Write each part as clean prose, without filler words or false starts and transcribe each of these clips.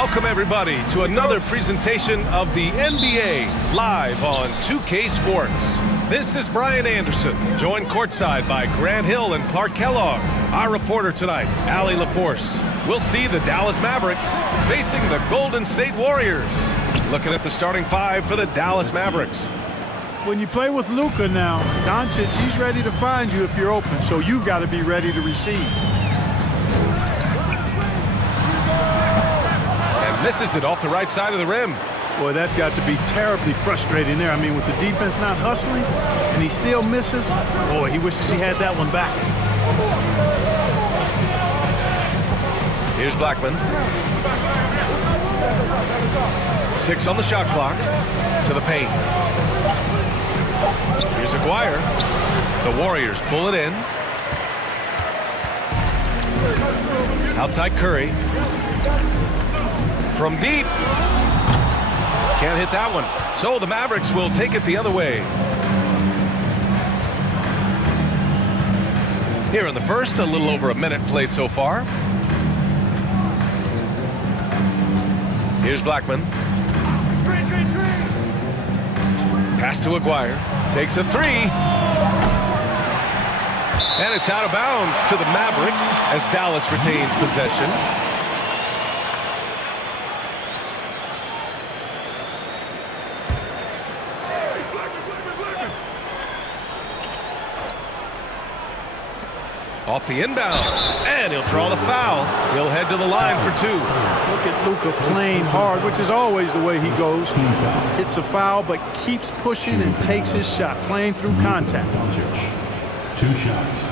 Welcome, everybody, to another presentation of the NBA live on 2K Sports. This is Brian Anderson, joined courtside by Grant Hill and Clark Kellogg. Our reporter tonight, Allie LaForce. We'll see the Dallas Mavericks facing the Golden State Warriors. Looking at the starting five for the Dallas Mavericks. When you play with Luka now, Doncic, he's ready to find you if you're open, so you've got to be ready to receive. And misses it off the right side of the rim. Boy, that's got to be terribly frustrating there. I mean, with the defense not hustling, and he still misses. Boy, he wishes he had that one back. Here's Blackman. 6 on the shot clock. To the paint. Here's Aguirre. The Warriors pull it in. Outside Curry. From deep. Can't hit that one. So the Mavericks will take it the other way. Here in the first, a little over a minute played so far. Here's Blackman. Pass to Aguirre. Takes a three. And it's out of bounds to the Mavericks as Dallas retains possession. Off the inbound, and he'll draw the foul. He'll head to the line for 2. Look at Luka playing hard, which is always the way he goes. Hits a foul, but keeps pushing and takes his shot, playing through contact. 2 shots.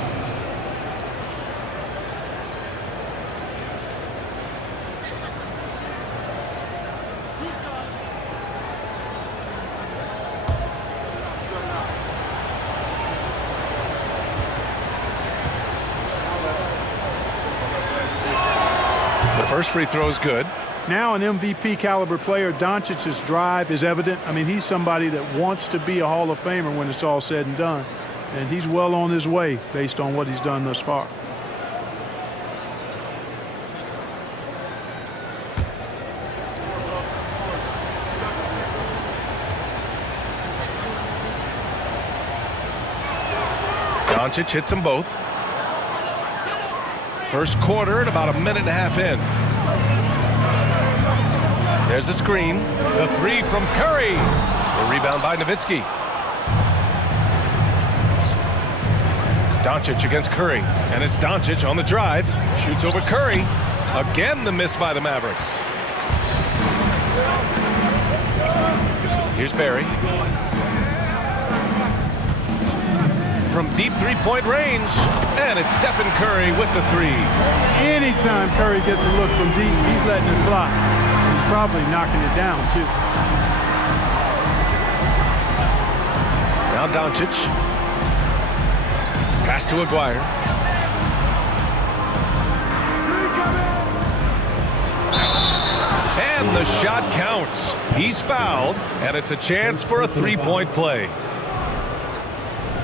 First free throw is good. Now an MVP caliber player, Doncic's drive is evident. I mean, he's somebody that wants to be a Hall of Famer when it's all said and done. And he's well on his way based on what he's done thus far. Doncic hits them both. First quarter and about a minute and a half in. There's a screen. The three from Curry. The rebound by Nowitzki. Doncic against Curry. And it's Doncic on the drive. Shoots over Curry. Again the miss by the Mavericks. Here's Barry. From deep three-point range. And it's Stephen Curry with the 3. Anytime Curry gets a look from deep, he's letting it fly. He's probably knocking it down, too. Now Doncic. Pass to Aguirre. And the shot counts. He's fouled, and it's a chance for a 3-point play.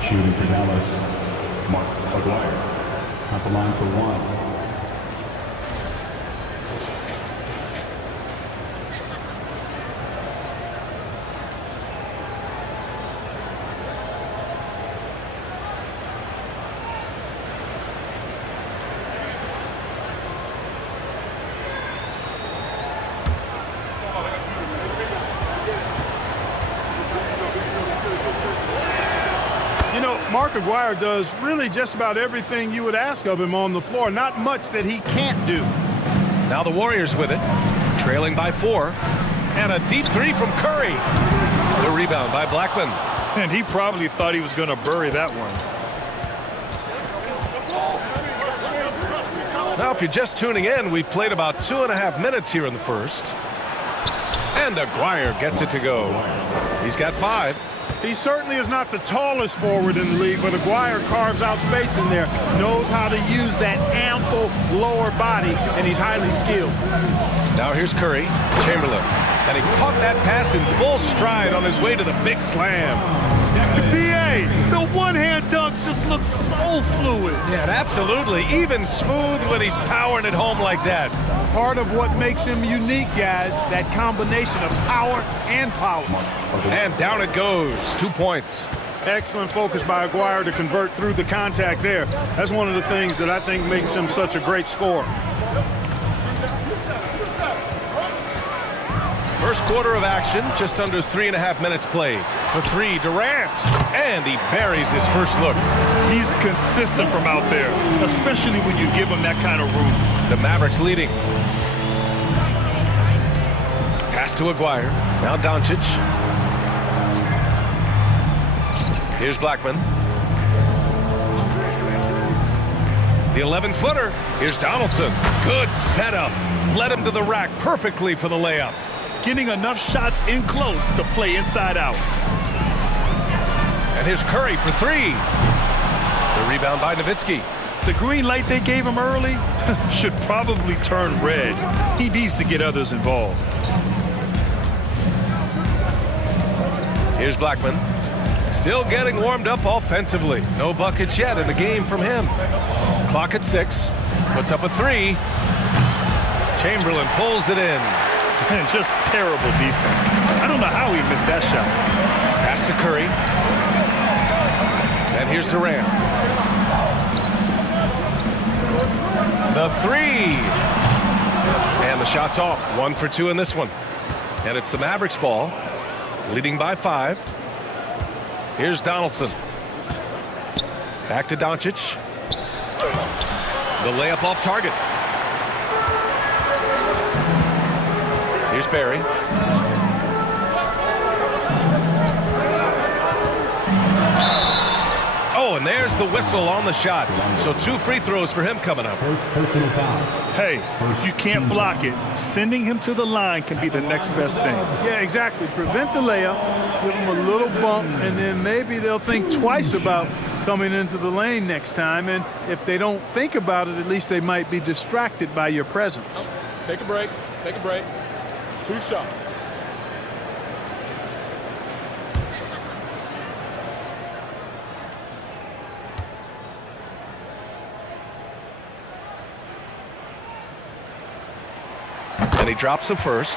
Shooting for Dallas, Mark Aguirre at the line for 1. Mark Aguirre does really just about everything you would ask of him on the floor. Not much that he can't do. Now the Warriors with it, trailing by 4. And a deep 3 from Curry. The rebound by Blackman. And he probably thought he was going to bury that one. Now, if you're just tuning in, we've played about 2.5 minutes here in the first. And Aguirre gets it to go. He's got 5. He certainly is not the tallest forward in the league, but Aguirre carves out space in there, knows how to use that ample lower body, and he's highly skilled. Now here's Curry, Chamberlain, and he caught that pass in full stride on his way to the big slam. B.A., the one-hand dunk just just looks so fluid. Yeah, absolutely. Even smooth when he's powering it home like that. Part of what makes him unique, guys, that combination of power and polish. And down it goes. 2 points. Excellent focus by Aguirre to convert through the contact there. That's one of the things that I think makes him such a great scorer. First quarter of action, just under 3.5 minutes played. For three, Durant. And he buries his first look. He's consistent from out there, especially when you give him that kind of room. The Mavericks leading. Pass to Aguirre. Now Doncic. Here's Blackman. The 11-footer. Here's Donaldson. Good setup. Led him to the rack perfectly for the layup. Getting enough shots in close to play inside out. And here's Curry for three. The rebound by Nowitzki. The green light they gave him early should probably turn red. He needs to get others involved. Here's Blackman. Still getting warmed up offensively. No buckets yet in the game from him. Clock at 6. Puts up a three. Chamberlain pulls it in. And just terrible defense. I don't know how he missed that shot. Pass to Curry. And here's Durant. The three. And the shot's off. 1 for 2 in this one. And it's the Mavericks ball. Leading by 5. Here's Donaldson. Back to Doncic. The layup off target. Here's Barry. Oh, and there's the whistle on the shot. So 2 free throws for him coming up. Hey, if you can't block it, sending him to the line can be the next best thing. Yeah, exactly. Prevent the layup, give them a little bump, and then maybe they'll think twice about coming into the lane next time. And if they don't think about it, at least they might be distracted by your presence. Take a break. Take a break. 2 shots. And he drops the first.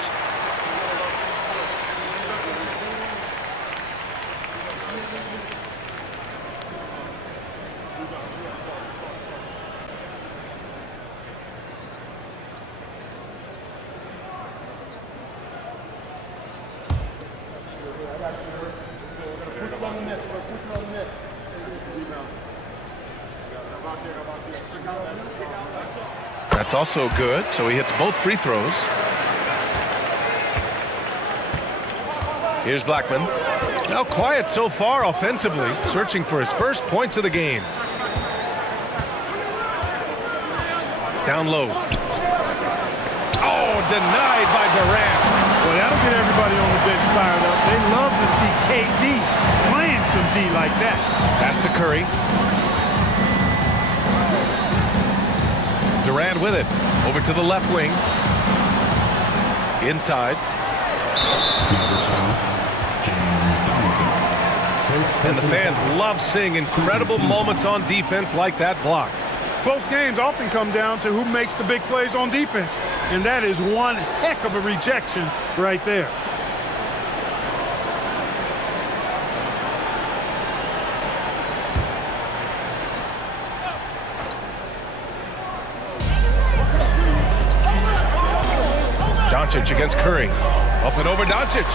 That's also good, so he hits both free throws. Here's Blackman. Now quiet so far offensively, searching for his first points of the game. Down low. Oh, denied by Durant. Well, that'll get everybody on the bench fired up. They love to see KD playing some D like that. Pass to Curry. Durant with it. Over to the left wing. Inside. And the fans love seeing incredible moments on defense like that block. Close games often come down to who makes the big plays on defense. And that is one heck of a rejection right there. Doncic against Curry. Up and over Doncic.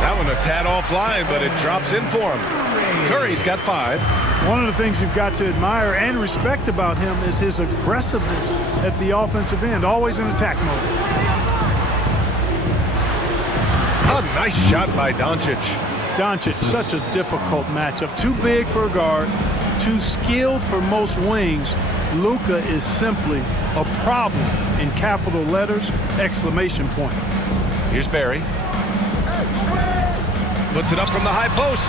That one a tad offline, but it drops in for him. Curry's got 5. One of the things you've got to admire and respect about him is his aggressiveness at the offensive end, always in attack mode. A nice shot by Doncic. Doncic, such a difficult matchup. Too big for a guard, too skilled for most wings. Luka is simply a problem in capital letters, exclamation point. Here's Barry. Puts it up from the high post.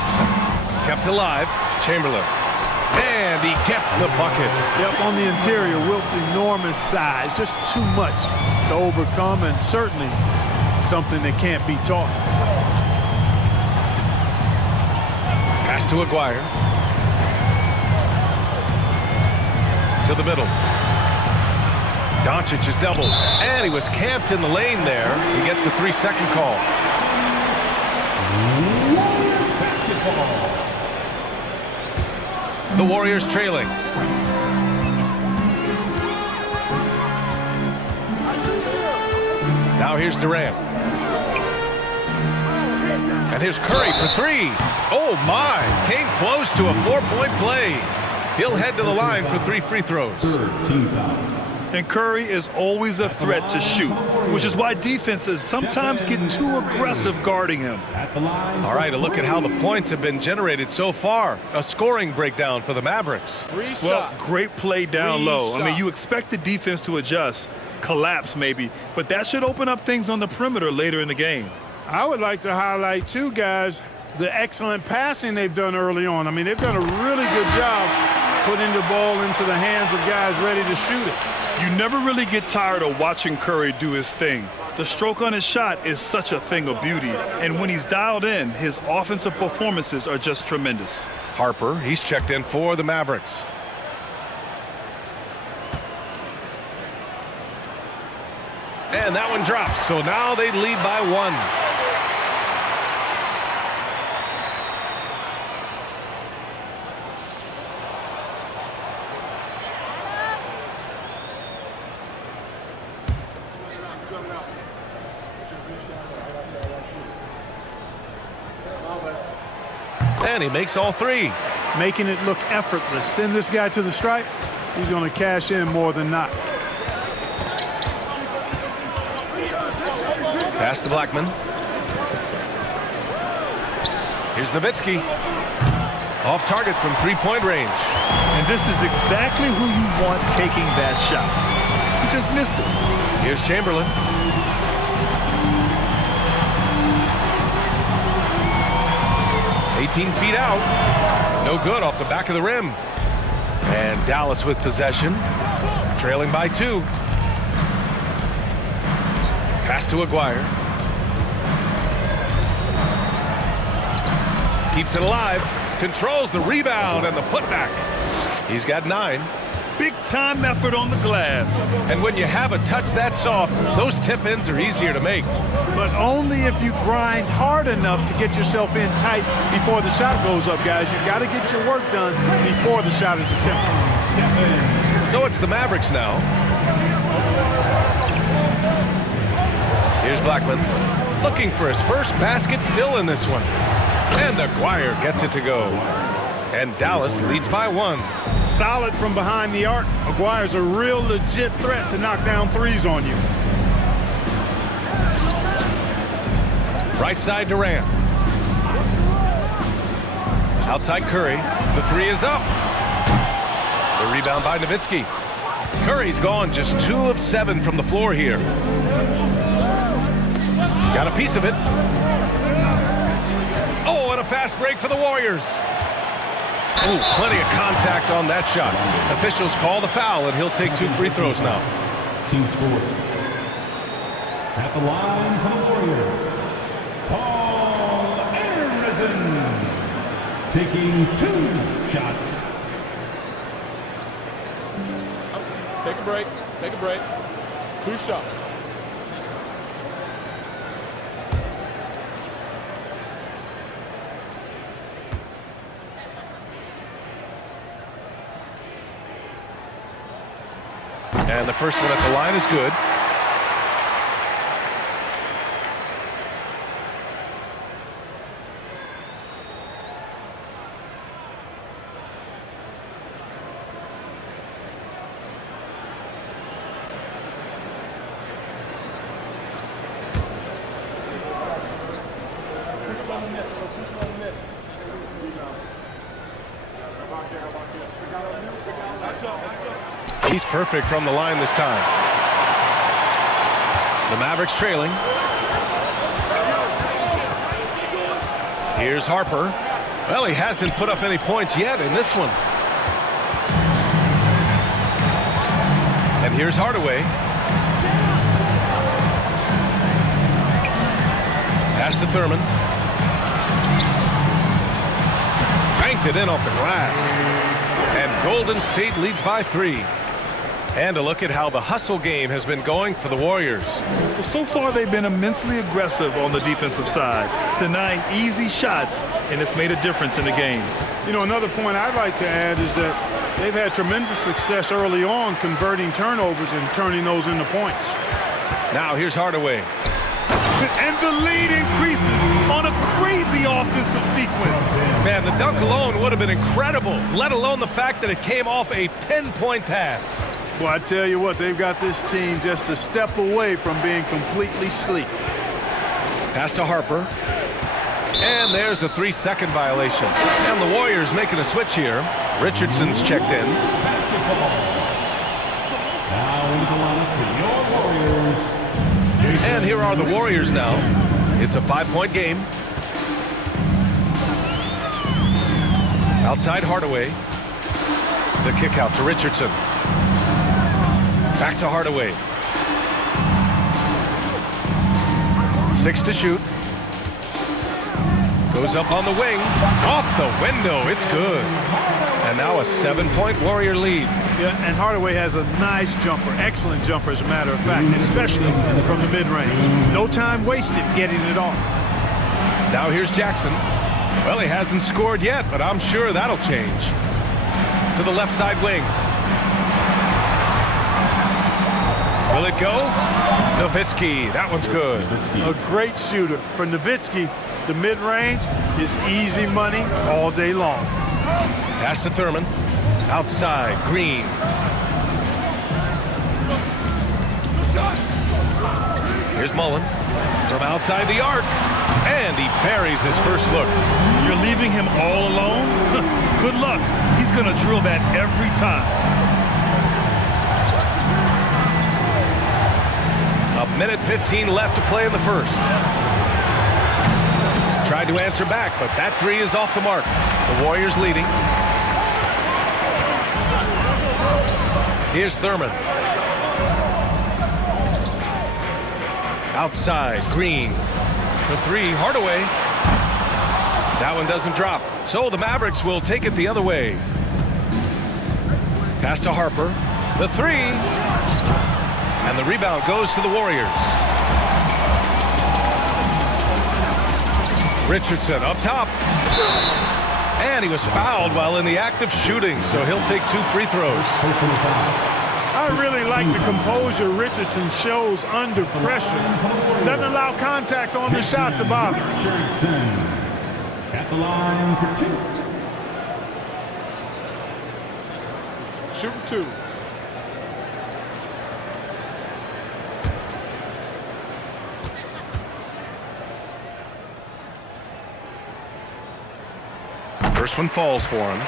Kept alive. Chamberlain. And he gets the bucket. Yep, on the interior, Wilt's enormous size. Just too much to overcome, and certainly something that can't be taught. Pass to Aguirre. to the middle. Doncic is doubled, and he was camped in the lane there. He gets a 3-second call. The Warriors trailing. Now here's Durant. And here's Curry for 3. Oh my, came close to a 4-point play. He'll head to the line for 3 free throws. And Curry is always a threat to shoot, which is why defenses sometimes get too aggressive guarding him. All right, a look at how the points have been generated so far. A scoring breakdown for the Mavericks. Well, great play down low. I mean, you expect the defense to adjust, collapse maybe, but that should open up things on the perimeter later in the game. I would like to highlight, too, guys, the excellent passing they've done early on. I mean, they've done a really good job putting the ball into the hands of guys ready to shoot it. You never really get tired of watching Curry do his thing. The stroke on his shot is such a thing of beauty, and when he's dialed in, his offensive performances are just tremendous. Harper, he's checked in for the Mavericks. And that one drops, so now they lead by 1. And he makes all 3. Making it look effortless. Send this guy to the stripe. He's going to cash in more than not. Pass to Blackman. Here's Nowitzki. Off target from 3-point range. And this is exactly who you want taking that shot. He just missed it. Here's Chamberlain. Feet out. No good off the back of the rim. And Dallas with possession. Trailing by 2. Pass to Aguirre. Keeps it alive. Controls the rebound and the putback. He's got 9. Big-time effort on the glass. And when you have a touch that soft, those tip-ins are easier to make. But only if you grind hard enough to get yourself in tight before the shot goes up, guys. You've got to get your work done before the shot is attempted. So it's the Mavericks now. Here's Blackman. Looking for his first basket still in this one. And Aguirre gets it to go. And Dallas leads by 1. Solid from behind the arc. Aguirre's a real legit threat to knock down 3s on you. Right side Durant. Outside Curry. The 3 is up. The rebound by Nowitzki. Curry's gone just 2 of 7 from the floor here. Got a piece of it. Oh, and a fast break for the Warriors. Oh, plenty of contact on that shot. Officials call the foul, and he'll take 2 free throws now. Team score. At the line for the Warriors, Paul Anderson, taking 2 shots. Take a break. Take a break. 2 shots. And the first one at the line is good. He's perfect from the line this time. The Mavericks trailing. Here's Harper. Well, he hasn't put up any points yet in this one. And here's Hardaway. Pass to Thurman. Banked it in off the glass. And Golden State leads by 3. And a look at how the hustle game has been going for the Warriors. So far, they've been immensely aggressive on the defensive side, denying easy shots, and it's made a difference in the game. You know, another point I'd like to add is that they've had tremendous success early on converting turnovers and turning those into points. Now here's Hardaway. And the lead increases on a crazy offensive sequence. Man, the dunk alone would have been incredible, let alone the fact that it came off a pinpoint pass. Well, I tell you what, they've got this team just a step away from being completely sleep. Pass to Harper. And there's a 3-second violation. And the Warriors making a switch here. Richardson's checked in. Now into the lineup for your Warriors. And here are the Warriors now. It's a 5-point game. Outside Hardaway. The kick out to Richardson. Back to Hardaway. 6 to shoot. Goes up on the wing. Off the window. It's good. And now a 7-point Warrior lead. Yeah, and Hardaway has a nice jumper, excellent jumper as a matter of fact, especially from the mid-range. No time wasted getting it off. Now here's Jackson. Well, he hasn't scored yet, but I'm sure that'll change. To the left side wing. Will it go? Nowitzki, that one's good. A great shooter. For Nowitzki, the mid-range is easy money all day long. Pass to Thurman. Outside, Green. Here's Mullen from outside the arc. And he buries his first look. You're leaving him all alone? Good luck. He's going to drill that every time. A minute 15 left to play in the first. Tried to answer back, but that 3 is off the mark. The Warriors leading. Here's Thurman. Outside, Green. For 3, Hardaway. That one doesn't drop. So the Mavericks will take it the other way. Pass to Harper. The 3. And the rebound goes to the Warriors. Richardson up top. And he was fouled while in the act of shooting, so he'll take 2 free throws. I really like the composure Richardson shows under pressure. Doesn't allow contact on the shot to bother. Richardson at the line for 2. Shoot 2. First one falls for him.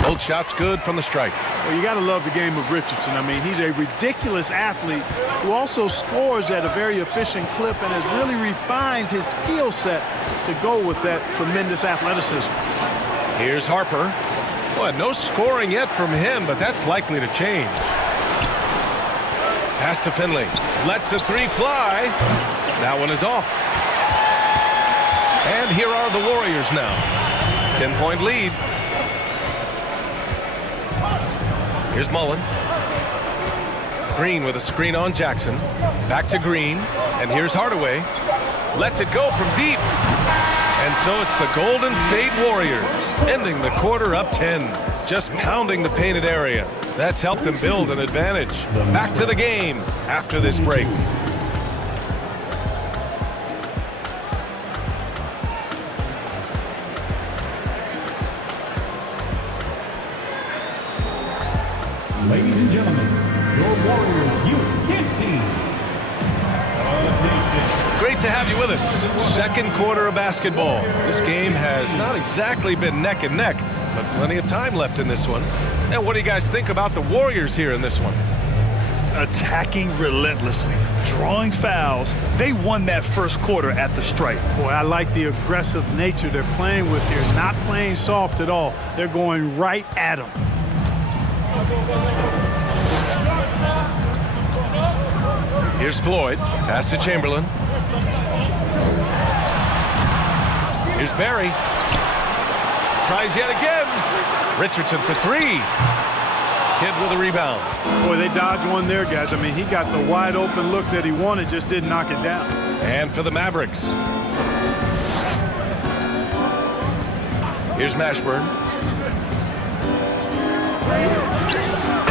Both shots good from the strike. Well, you got to love the game of Richardson. I mean, he's a ridiculous athlete who also scores at a very efficient clip and has really refined his skill set to go with that tremendous athleticism. Here's Harper. Well, no scoring yet from him, but that's likely to change. Pass to Finley. Lets the 3 fly. That one is off. And here are the Warriors now. 10-point lead. Here's Mullen. Green with a screen on Jackson. Back to Green. And here's Hardaway. Lets it go from deep. And so it's the Golden State Warriors ending the quarter up 10. Just pounding the painted area. That's helped them build an advantage. Back to the game after this break. Ladies and gentlemen, your Warriors Youth Kids team. Great to have you with us. Second quarter of basketball. This game has not exactly been neck and neck, but plenty of time left in this one. And what do you guys think about the Warriors here in this one? attacking relentlessly, drawing fouls. They won that first quarter at the stripe. Boy, I like the aggressive nature they're playing with here. Not playing soft at all. They're going right at them. Here's Floyd. Pass to Chamberlain. Here's Barry. Tries yet again. Richardson for three. Kidd with a rebound. Boy, they dodged one there, guys. I mean, he got the wide open look that he wanted, just didn't knock it down. And for the Mavericks. Here's Mashburn.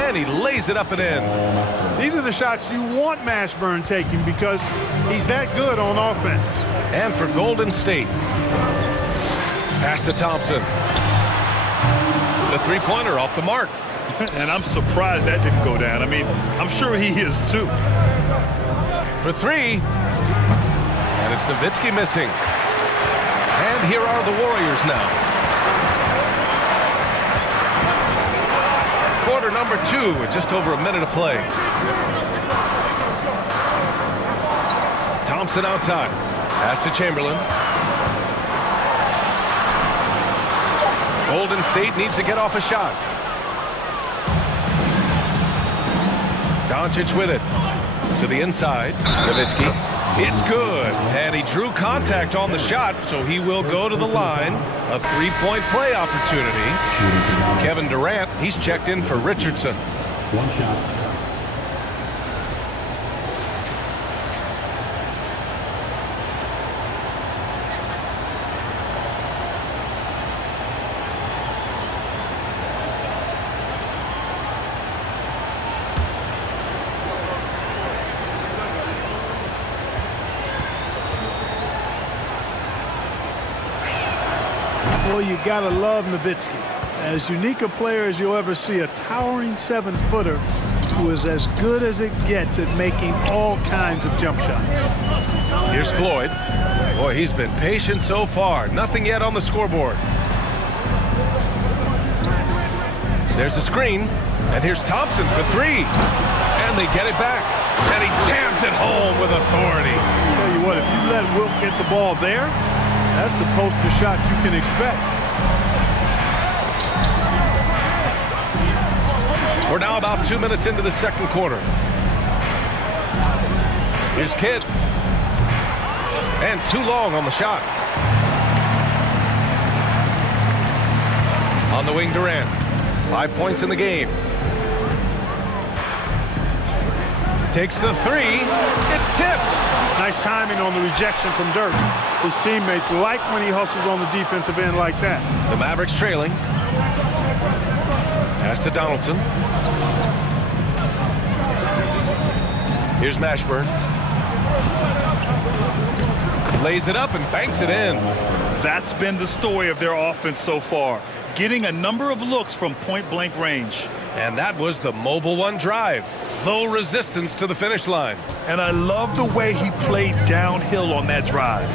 And he lays it up and in. These are the shots you want Mashburn taking because he's that good on offense. And for Golden State. Pass to Thompson. The three-pointer off the mark. And I'm surprised that didn't go down. I mean, I'm sure he is too. For three. And it's Nowitzki missing. And here are the Warriors now. Quarter number 2 with just over a minute to play. Thompson outside. Pass to Chamberlain. Golden State needs to get off a shot. Doncic with it. To the inside. Nowitzki. It's good. And he drew contact on the shot, so he will go to the line. A three-point play opportunity. Kevin Durant, he's checked in for Richardson. One shot. Boy, you gotta love Nowitzki. As unique a player as you'll ever see, a towering 7-footer who is as good as it gets at making all kinds of jump shots. Here's Floyd. Boy, he's been patient so far. Nothing yet on the scoreboard. There's a screen. And here's Thompson for three. And they get it back. And he jams it home with authority. I'll tell you what, if you let Wilt get the ball there, that's the poster shot you can expect. We're now about 2 minutes into the second quarter. Here's Kidd. And too long on the shot. On the wing, Durant. 5 points in the game. Takes the three. It's tipped. Nice timing on the rejection from Dirk. His teammates like when he hustles on the defensive end like that. The Mavericks trailing. Pass to Donaldson. Here's Mashburn. Lays it up and banks it in. That's been the story of their offense so far, getting a number of looks from point-blank range. And that was the mobile one drive. Low resistance to the finish line. And I love the way he played downhill on that drive.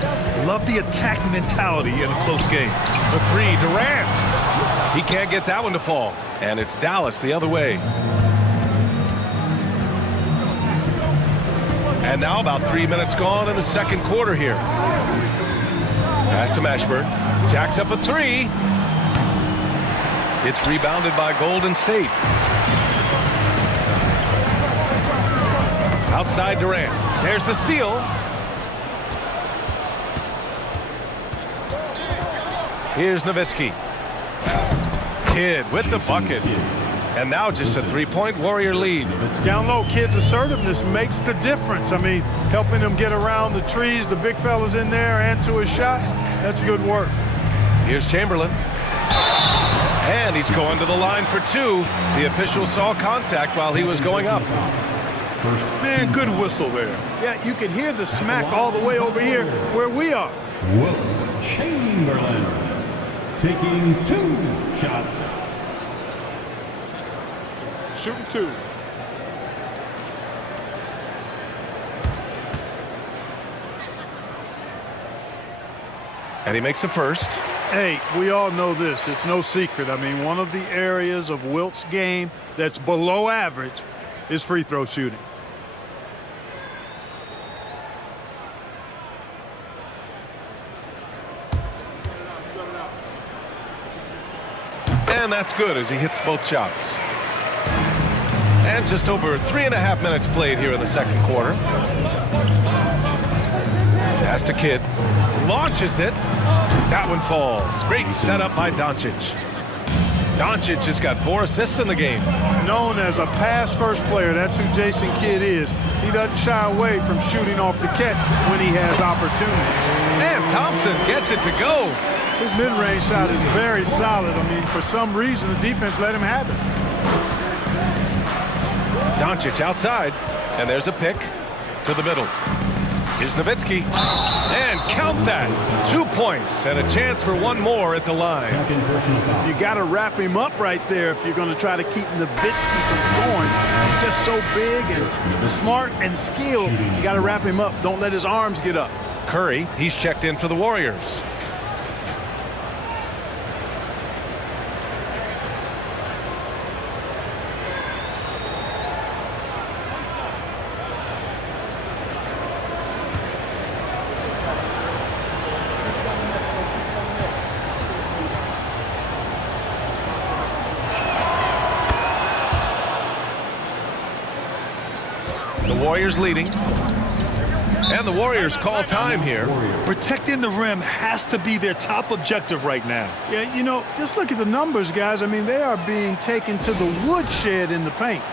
Love the attack mentality in a close game. For three, Durant. He can't get that one to fall. And it's Dallas the other way. And now about 3 minutes gone in the second quarter here. Pass to Mashburn. Jacks up a three. It's rebounded by Golden State. Outside Durant. There's the steal. Here's Nowitzki. Kidd with the bucket. And now just a three-point Warrior lead. Down low, Kidd's assertiveness makes the difference. I mean, helping him get around the trees, the big fellas in there, and to his shot. That's good work. Here's Chamberlain. And he's going to the line for two. The official saw contact while he was going up. Man, good whistle there. Yeah, you can hear the smack all the way over here where we are. Wilt Chamberlain taking 2 shots. Shooting 2. And he makes a first. Hey, we all know this. It's no secret. I mean, one of the areas of Wilt's game that's below average is free throw shooting. And that's good as he hits both shots. And just over 3.5 minutes played here in the second quarter. Pass to Kidd. Launches it. That one falls. Great setup by Doncic. Doncic has got 4 assists in the game. Known as a pass-first player, that's who Jason Kidd is. He doesn't shy away from shooting off the catch when he has opportunity. And Thompson gets it to go. His mid-range shot is very solid. I mean, for some reason, the defense let him have it. Doncic outside, and there's a pick to the middle. Here's Nowitzki, and count that. 2 points and a chance for one more at the line. You got to wrap him up right there if you're going to try to keep Nowitzki from scoring. He's just so big and smart and skilled. You got to wrap him up. Don't let his arms get up. Curry, he's checked in for the Warriors. Warriors leading. And the Warriors call time here. Protecting the rim has to be their top objective right now. Yeah, you know, just look at the numbers, guys. I mean, they are being taken to the woodshed in the paint.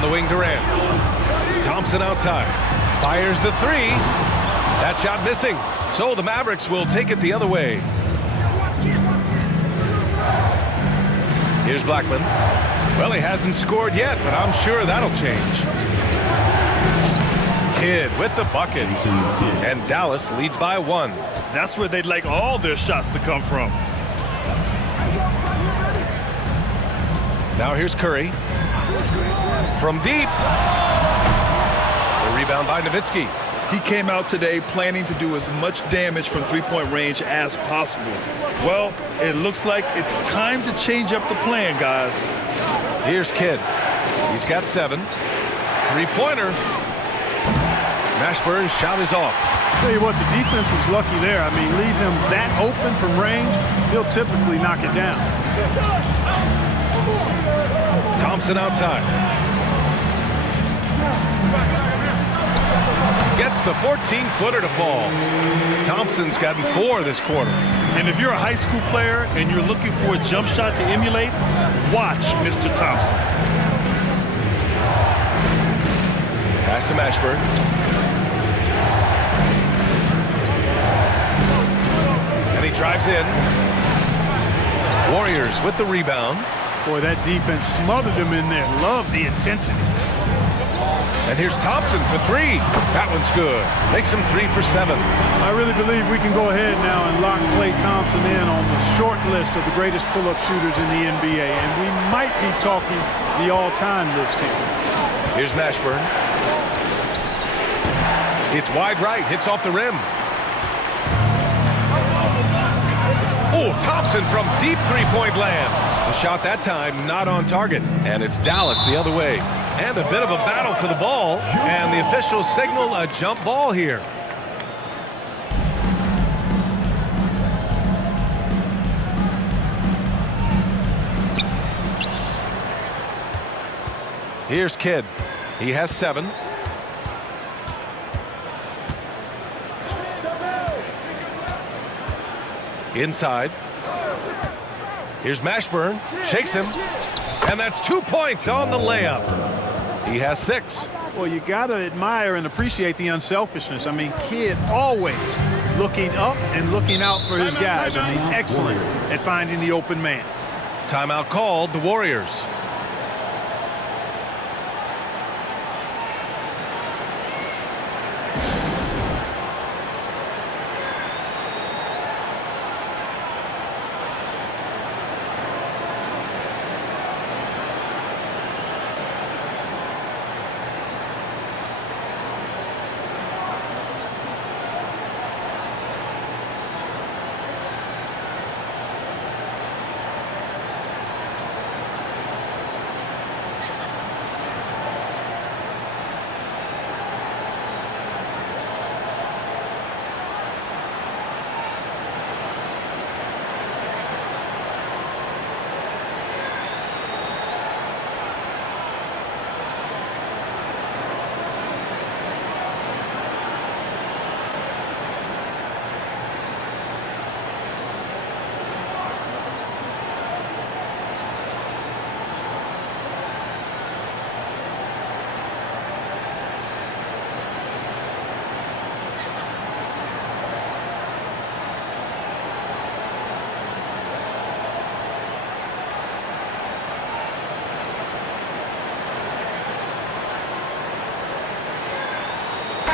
The wing Durant. Thompson outside. Fires the three. That shot missing. So the Mavericks will take it the other way. Here's Blackman. Well, he hasn't scored yet, but I'm sure that'll change. Kidd with the bucket. And Dallas leads by 1. That's where they'd like all their shots to come from. Now here's Curry. From deep. The rebound by Nowitzki. He came out today planning to do as much damage from three-point range as possible. Well, it looks like it's time to change up the plan, guys. Here's Kidd. He's got 7. Three-pointer. Mashburn's shot is off. Tell you what, the defense was lucky there. I mean, leave him that open from range, he'll typically knock it down. Thompson outside. Gets the 14-footer to fall. Thompson's gotten 4 this quarter. And if you're a high school player and you're looking for a jump shot to emulate, watch Mr. Thompson. Pass Pass to Mashburn. And he drives in. Warriors with the rebound. Boy, that defense smothered him in there. Love the intensity. And here's Thompson for three. That one's good. Makes him 3 for 7. I really believe we can go ahead now and lock Klay Thompson in on the short list of the greatest pull-up shooters in the NBA. And we might be talking the all-time list here. Here's Mashburn. It's wide right. Hits off the rim. Oh, Thompson from deep three-point land. The shot that time not on target. And it's Dallas the other way. And a bit of a battle for the ball. And the officials signal a jump ball here. Here's Kidd. He has 7. Inside. Here's Mashburn. Shakes him. And that's 2 points on the layup. He has 6. Well, you got to admire and appreciate the unselfishness. I mean, Kidd always looking up and looking out for his guys. I mean, excellent at finding the open man. Timeout called, the Warriors.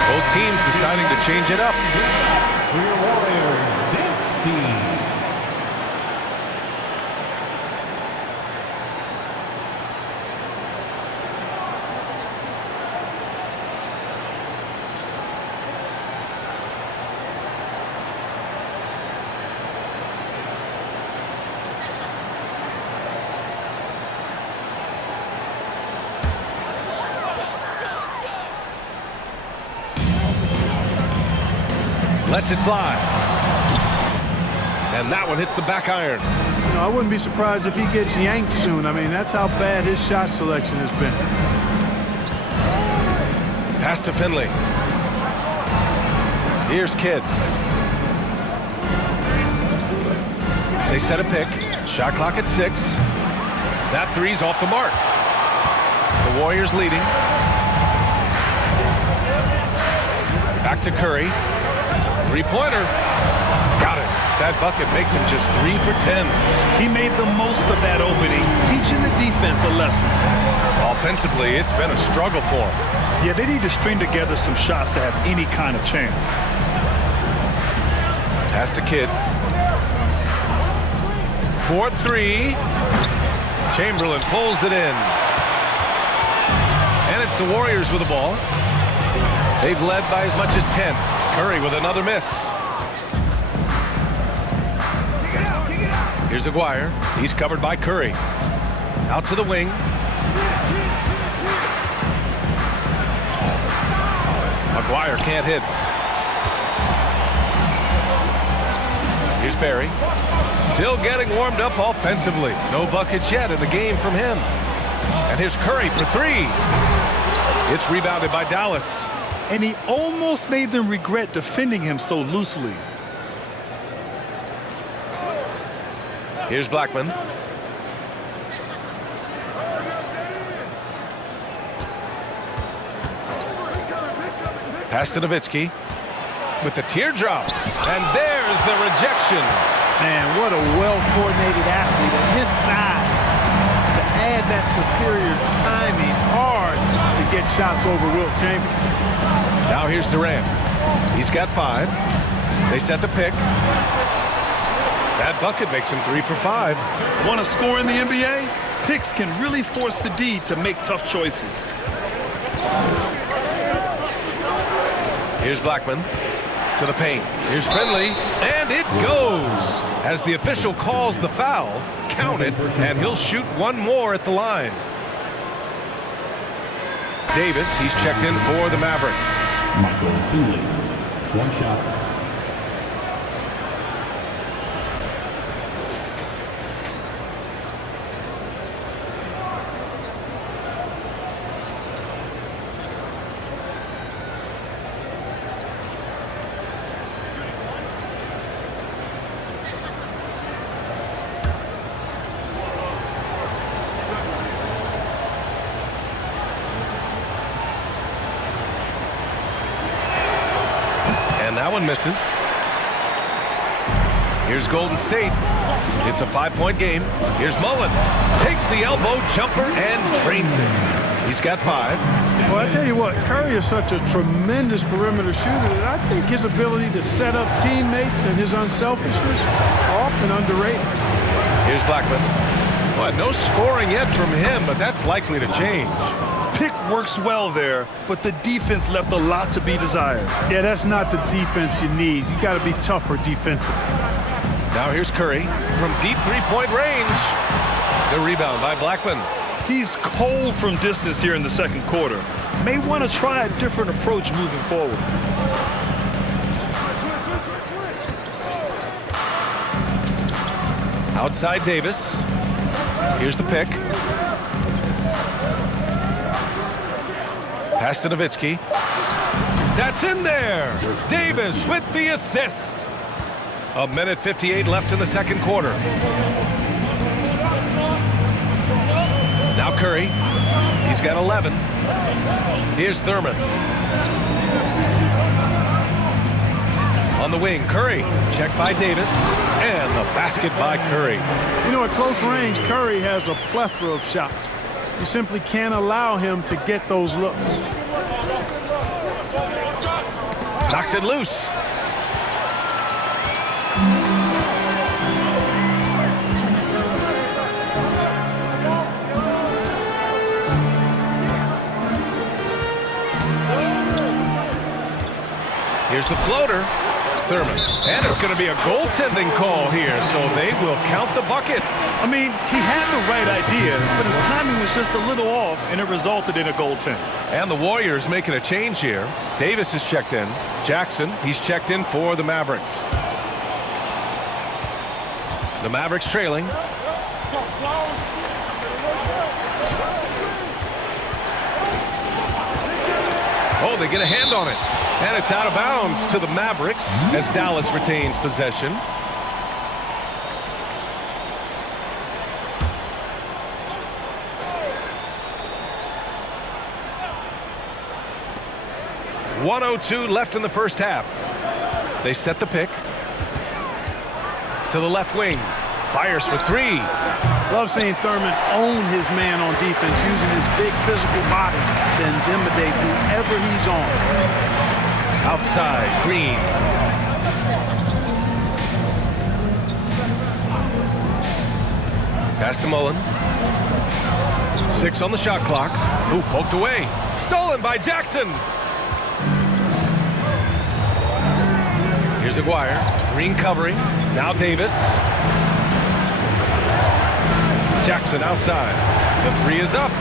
Both teams deciding to change it up. For your Warriors dance team. Lets it fly. And that one hits the back iron. You know, I wouldn't be surprised if he gets yanked soon. I mean, that's how bad his shot selection has been. Pass to Finley. Here's Kidd. They set a pick. Shot clock at 6. That three's off the mark. The Warriors leading. Back to Curry. Three-pointer. Got it. That bucket makes him just 3 for 10. He made the most of that opening, teaching the defense a lesson. Offensively, it's been a struggle for him. Yeah, they need to string together some shots to have any kind of chance. Pass to Kidd. 4-3. Chamberlain pulls it in. And it's the Warriors with the ball. They've led by as much as 10. Curry with another miss. Here's Aguirre. He's covered by Curry. Out to the wing. Aguirre can't hit. Here's Barry. Still getting warmed up offensively. No buckets yet in the game from him. And here's Curry for 3. It's rebounded by Dallas. And he almost made them regret defending him so loosely. Here's Blackman. Pass to Nowitzki with the teardrop. And there's the rejection. Man, what a well-coordinated athlete at his size. To add that superior timing, hard to get shots over Wilt Chamberlain. Now here's Durant. He's got 5. They set the pick. That bucket makes him 3 for 5. Want to score in the NBA? Picks can really force the D to make tough choices. Here's Blackman to the paint. Here's Finley, and it goes. As the official calls the foul, count it, and he'll shoot one more at the line. Davis, he's checked in for the Mavericks. Michael Finley. 1 shot. And that one misses. Here's Golden State. It's a 5-point game. Here's Mullen. Takes the elbow jumper and drains it. He's got 5. Well, I tell you what, Curry is such a tremendous perimeter shooter that I think his ability to set up teammates and his unselfishness are often underrated. Here's Blackman. Well, no scoring yet from him, but that's likely to change. Pick works well there, but the defense left a lot to be desired. Yeah, that's not the defense you need. You got to be tougher defensively. Now here's Curry from deep 3-point range. The rebound by Blackman. He's cold from distance here in the second quarter. May want to try a different approach moving forward. Outside Davis. Here's the pick. Pass to Nowitzki. That's in there. Davis with the assist. 1:58 left in the second quarter. Now Curry. He's got 11. Here's Thurman. On the wing, Curry. Checked by Davis. And the basket by Curry. You know, at close range, Curry has a plethora of shots. You simply can't allow him to get those looks. Knocks it loose. Here's the floater. Thurman. And it's going to be a goaltending call here, so they will count the bucket. I mean, he had the right idea, but his timing was just a little off, and it resulted in a goaltend. And the Warriors making a change here. Davis is checked in. Jackson, he's checked in for the Mavericks. The Mavericks trailing. Oh, they get a hand on it. And it's out of bounds to the Mavericks as Dallas retains possession. .102 left in the first half. They set the pick. To the left wing. Fires for 3. Love seeing Thurman own his man on defense, using his big physical body to intimidate whoever he's on. Outside, Green. Pass to Mullen. 6 on the shot clock. Ooh, poked away. Stolen by Jackson. Here's Aguirre. Green covering. Now Davis. Jackson outside. The 3 is up.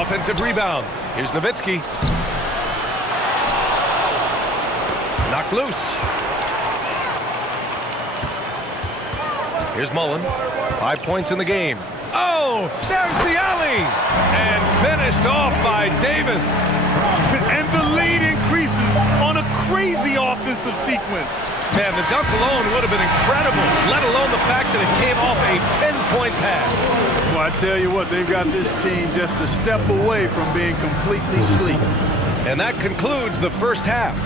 Offensive rebound. Here's Nowitzki. Knocked loose. Here's Mullen. 5 points in the game. Oh, there's the alley. And finished off by Davis. And the lead increases on a crazy offensive sequence. Man, the dunk alone would have been incredible, let alone the fact that it came off a pinpoint pass. Well, I tell you what, they've got this team just a step away from being completely asleep. And that concludes the first half.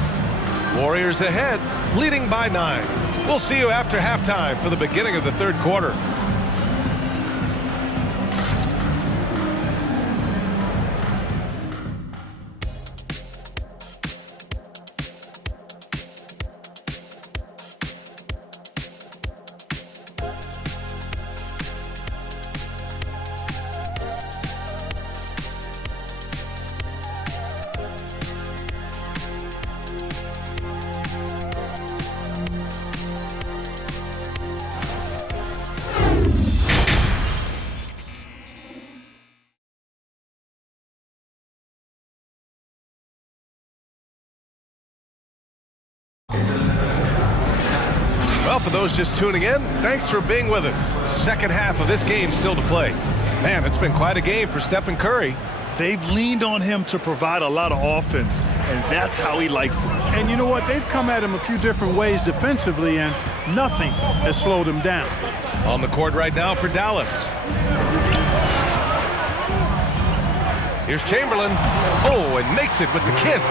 Warriors ahead, leading by 9. We'll see you after halftime for the beginning of the third quarter. Well, for those just tuning in, thanks for being with us. Second half of this game still to play. Man, it's been quite a game for Stephen Curry. They've leaned on him to provide a lot of offense, and that's how he likes it. And you know what? They've come at him a few different ways defensively, and nothing has slowed him down. On the court right now for Dallas. Here's Chamberlain. Oh, and makes it with the kiss.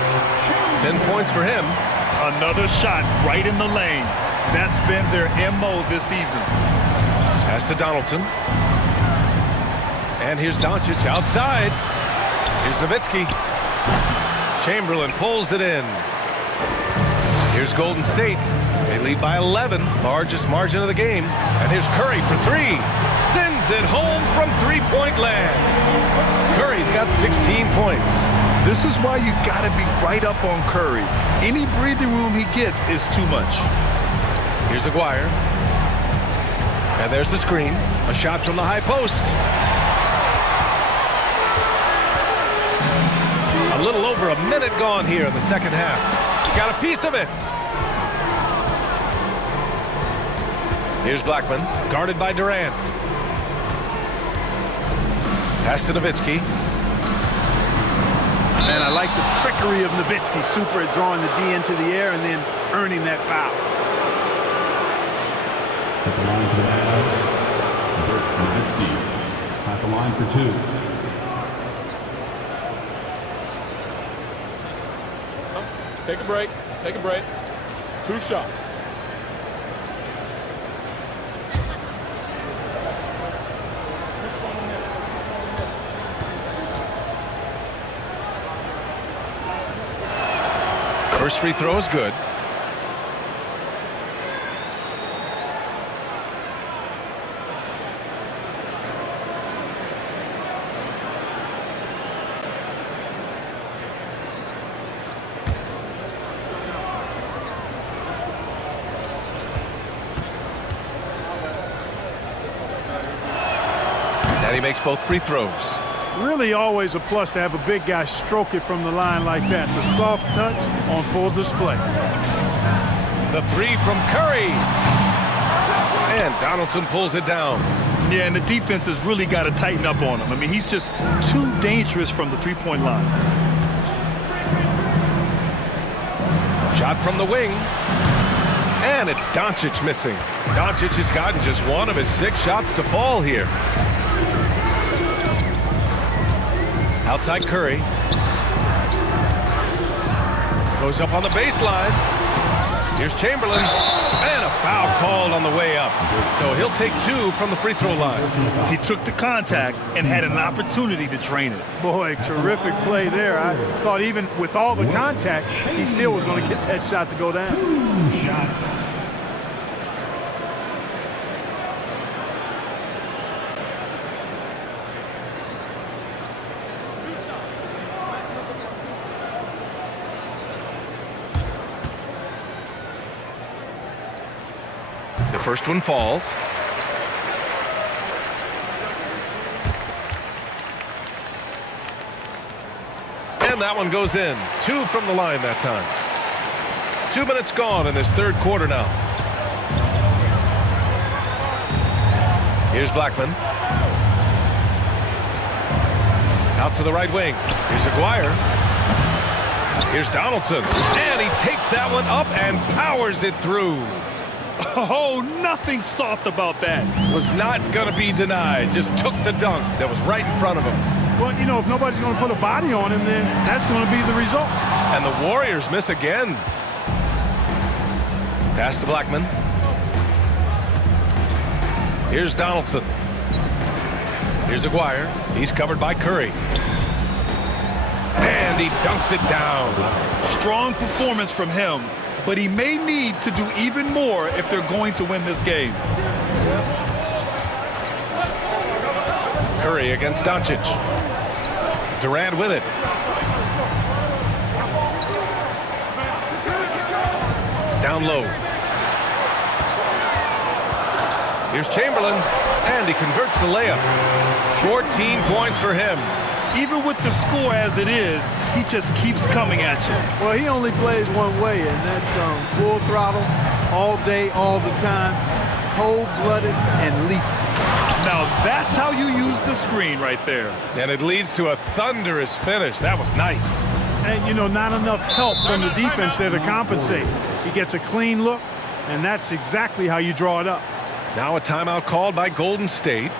10 points for him. Another shot right in the lane. That's been their MO this evening. Pass to Donaldson. And here's Doncic outside. Here's Nowitzki. Chamberlain pulls it in. Here's Golden State. They lead by 11, largest margin of the game. And here's Curry for 3. Sends it home from three-point land. Curry's got 16 points. This is why you got to be right up on Curry. Any breathing room he gets is too much. Here's Aguirre. And there's the screen. A shot from the high post. A little over a minute gone here in the second half. Got a piece of it. Here's Blackman, guarded by Durant. Pass to Nowitzki. Man, I like the trickery of Nowitzki. Super at drawing the D into the air and then earning that foul. At the line for the Mavs, Nowitzki. At the line for 2. Take a break. Take a break. 2 shots. First free throw is good. And he makes both free throws. Really always a plus to have a big guy stroke it from the line like that. The soft touch on full display. The 3 from Curry. And Donaldson pulls it down. Yeah, and the defense has really got to tighten up on him. I mean, he's just too dangerous from the three-point line. Shot from the wing. And it's Doncic missing. Doncic has gotten just one of his 6 shots to fall here. Outside Curry. Goes up on the baseline. Here's Chamberlain. And a foul called on the way up. So he'll take 2 from the free throw line. He took the contact and had an opportunity to drain it. Boy, terrific play there. I thought even with all the contact, he still was going to get that shot to go down. 2 shots. The first one falls. And that one goes in. 2 from the line that time. 2 minutes gone in this third quarter now. Here's Blackman. Out to the right wing. Here's Aguirre. Here's Donaldson. And he takes that one up and powers it through. Oh, nothing soft about that. Was not going to be denied. Just took the dunk that was right in front of him. Well, you know, if nobody's going to put a body on him, then that's going to be the result. And the Warriors miss again. Pass to Blackman. Here's Donaldson. Here's Aguirre. He's covered by Curry. And he dunks it down. Strong performance from him, but he may need to do even more if they're going to win this game. Curry against Doncic. Durant with it. Down low. Here's Chamberlain, and he converts the layup. 14 points for him. Even with the score as it is, he just keeps coming at you. Well, he only plays one way, and that's full throttle, all day, all the time, cold-blooded and lethal. Now that's how you use the screen right there. And it leads to a thunderous finish. That was nice. And, you know, not enough help from the defense there to compensate. He gets a clean look, and that's exactly how you draw it up. Now a timeout called by Golden State.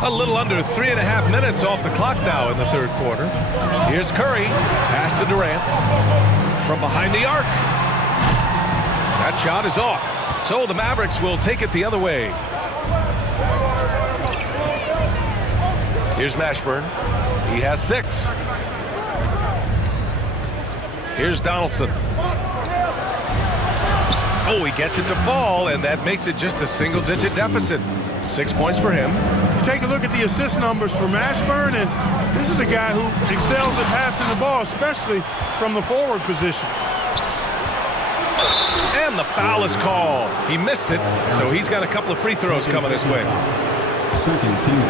A little under 3.5 minutes off the clock now in the third quarter. Here's Curry. Pass to Durant. From behind the arc. That shot is off. So the Mavericks will take it the other way. Here's Mashburn. He has 6. Here's Donaldson. Oh, he gets it to fall, and that makes it just a single-digit deficit. 6 points for him. You take a look at the assist numbers for Mashburn, and this is a guy who excels at passing the ball, especially from the forward position. And the foul is called. He missed it, so he's got a couple of free throws coming his way.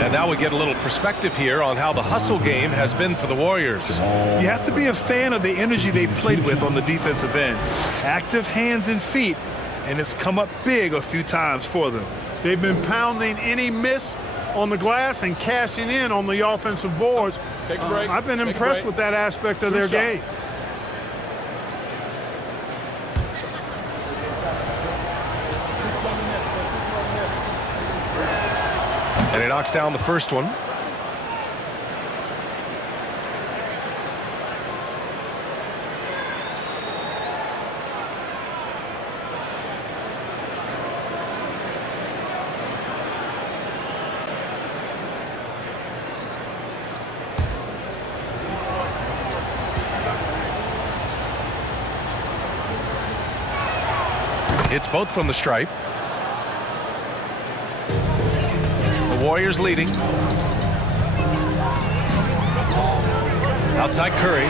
And now we get a little perspective here on how the hustle game has been for the Warriors. You have to be a fan of the energy they've played with on the defensive end. Active hands and feet, and it's come up big a few times for them. They've been pounding any miss on the glass and cashing in on the offensive boards. Take a break. I've been impressed with that aspect of their game. And he knocks down the first one. It's both from the stripe. The Warriors leading. Outside Curry.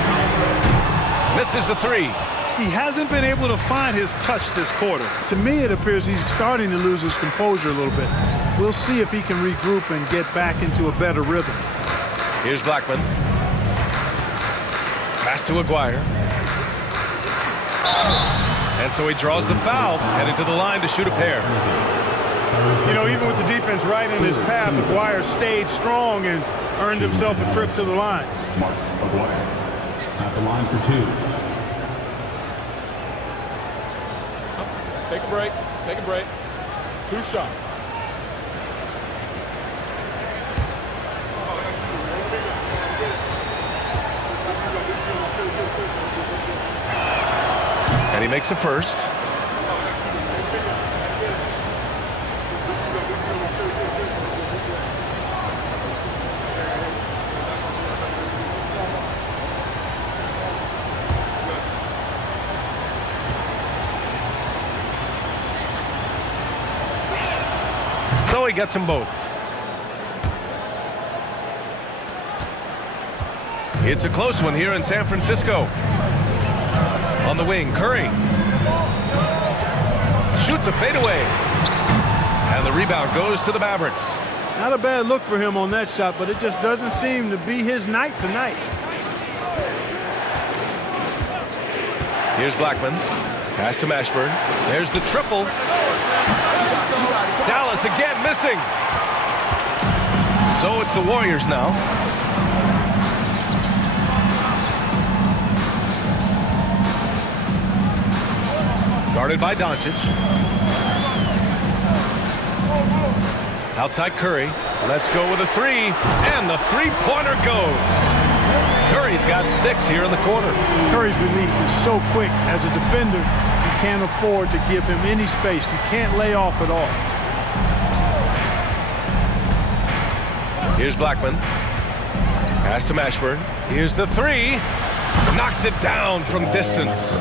Misses the 3. He hasn't been able to find his touch this quarter. To me, it appears he's starting to lose his composure a little bit. We'll see if he can regroup and get back into a better rhythm. Here's Blackman. Pass to Aguirre. And so he draws the foul, headed to the line to shoot a pair. You know, even with the defense right in his path, Aguirre stayed strong and earned himself a trip to the line. Mark Aguirre at the line for 2. Take a break. Take a break. 2 shots. And he makes a first. So he gets them both. It's a close one here in San Francisco. On the wing, Curry shoots a fadeaway, and the rebound goes to the Mavericks. Not a bad look for him on that shot, but it just doesn't seem to be his night tonight. Here's Blackman. Pass to Mashburn. There's the triple. Dallas again missing. So it's the Warriors now. Guarded by Doncic. Outside Curry. Let's go with a 3. And the three-pointer goes. Curry's got 6 here in the quarter. Curry's release is so quick. As a defender, you can't afford to give him any space. You can't lay off at all. Here's Blackman. Pass to Mashburn. Here's the 3. Knocks it down from distance.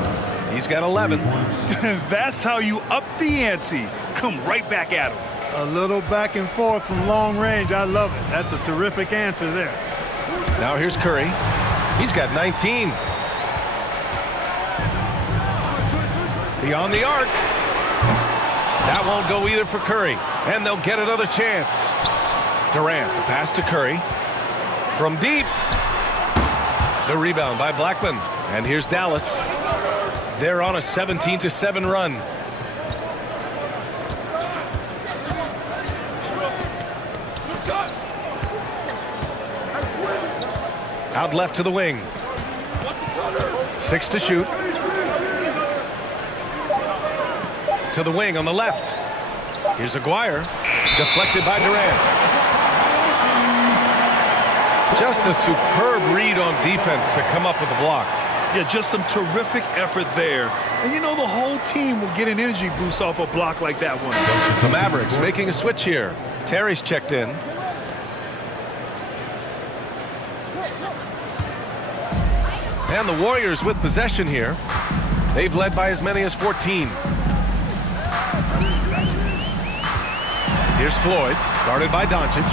He's got 11. That's how you up the ante. Come right back at him. A little back and forth from long range. I love it. That's a terrific answer there. Now here's Curry. He's got 19. Beyond the arc. That won't go either for Curry. And they'll get another chance. Durant, the pass to Curry. From deep. The rebound by Blackman. And here's Dallas. They're on a 17-7 run. Out left to the wing. 6 to shoot. To the wing on the left. Here's Aguirre. Deflected by Durant. Just a superb read on defense to come up with the block. Yeah, just some terrific effort there. And you know the whole team will get an energy boost off a block like that one. The Mavericks making a switch here. Terry's checked in. And the Warriors with possession here. They've led by as many as 14. Here's Floyd, guarded by Doncic.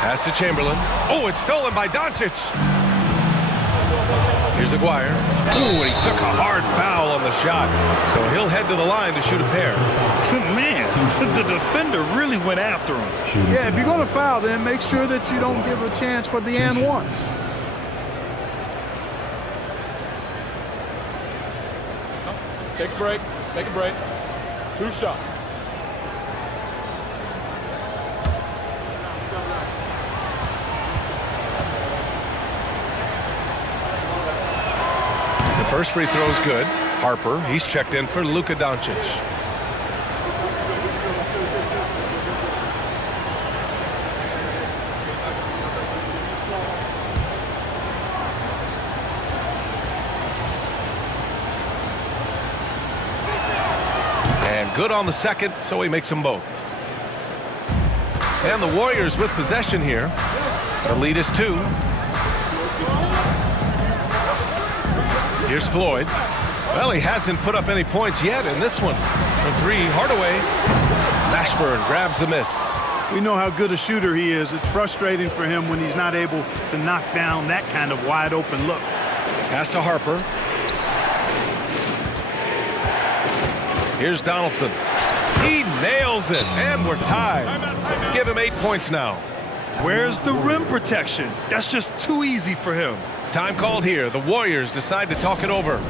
Pass to Chamberlain. Oh, it's stolen by Doncic. Here's Aguirre. Ooh, and he took a hard foul on the shot. So he'll head to the line to shoot a pair. Man, the defender really went after him. Yeah, if you're going to foul, then make sure that you don't give a chance for the and one. Take a break. Take a break. 2 shots. The first free throw's good. Harper, he's checked in for Luka Doncic. And good on the second, so he makes them both. And the Warriors with possession here. The lead is 2. Here's Floyd. Well, he hasn't put up any points yet in this one. For 3, Hardaway. Mashburn grabs the miss. We know how good a shooter he is. It's frustrating for him when he's not able to knock down that kind of wide open look. Pass to Harper. Here's Donaldson. He nails it, and we're tied. Give him 8 points now. Where's the rim protection? That's just too easy for him. Time called here. The Warriors decide to talk it over.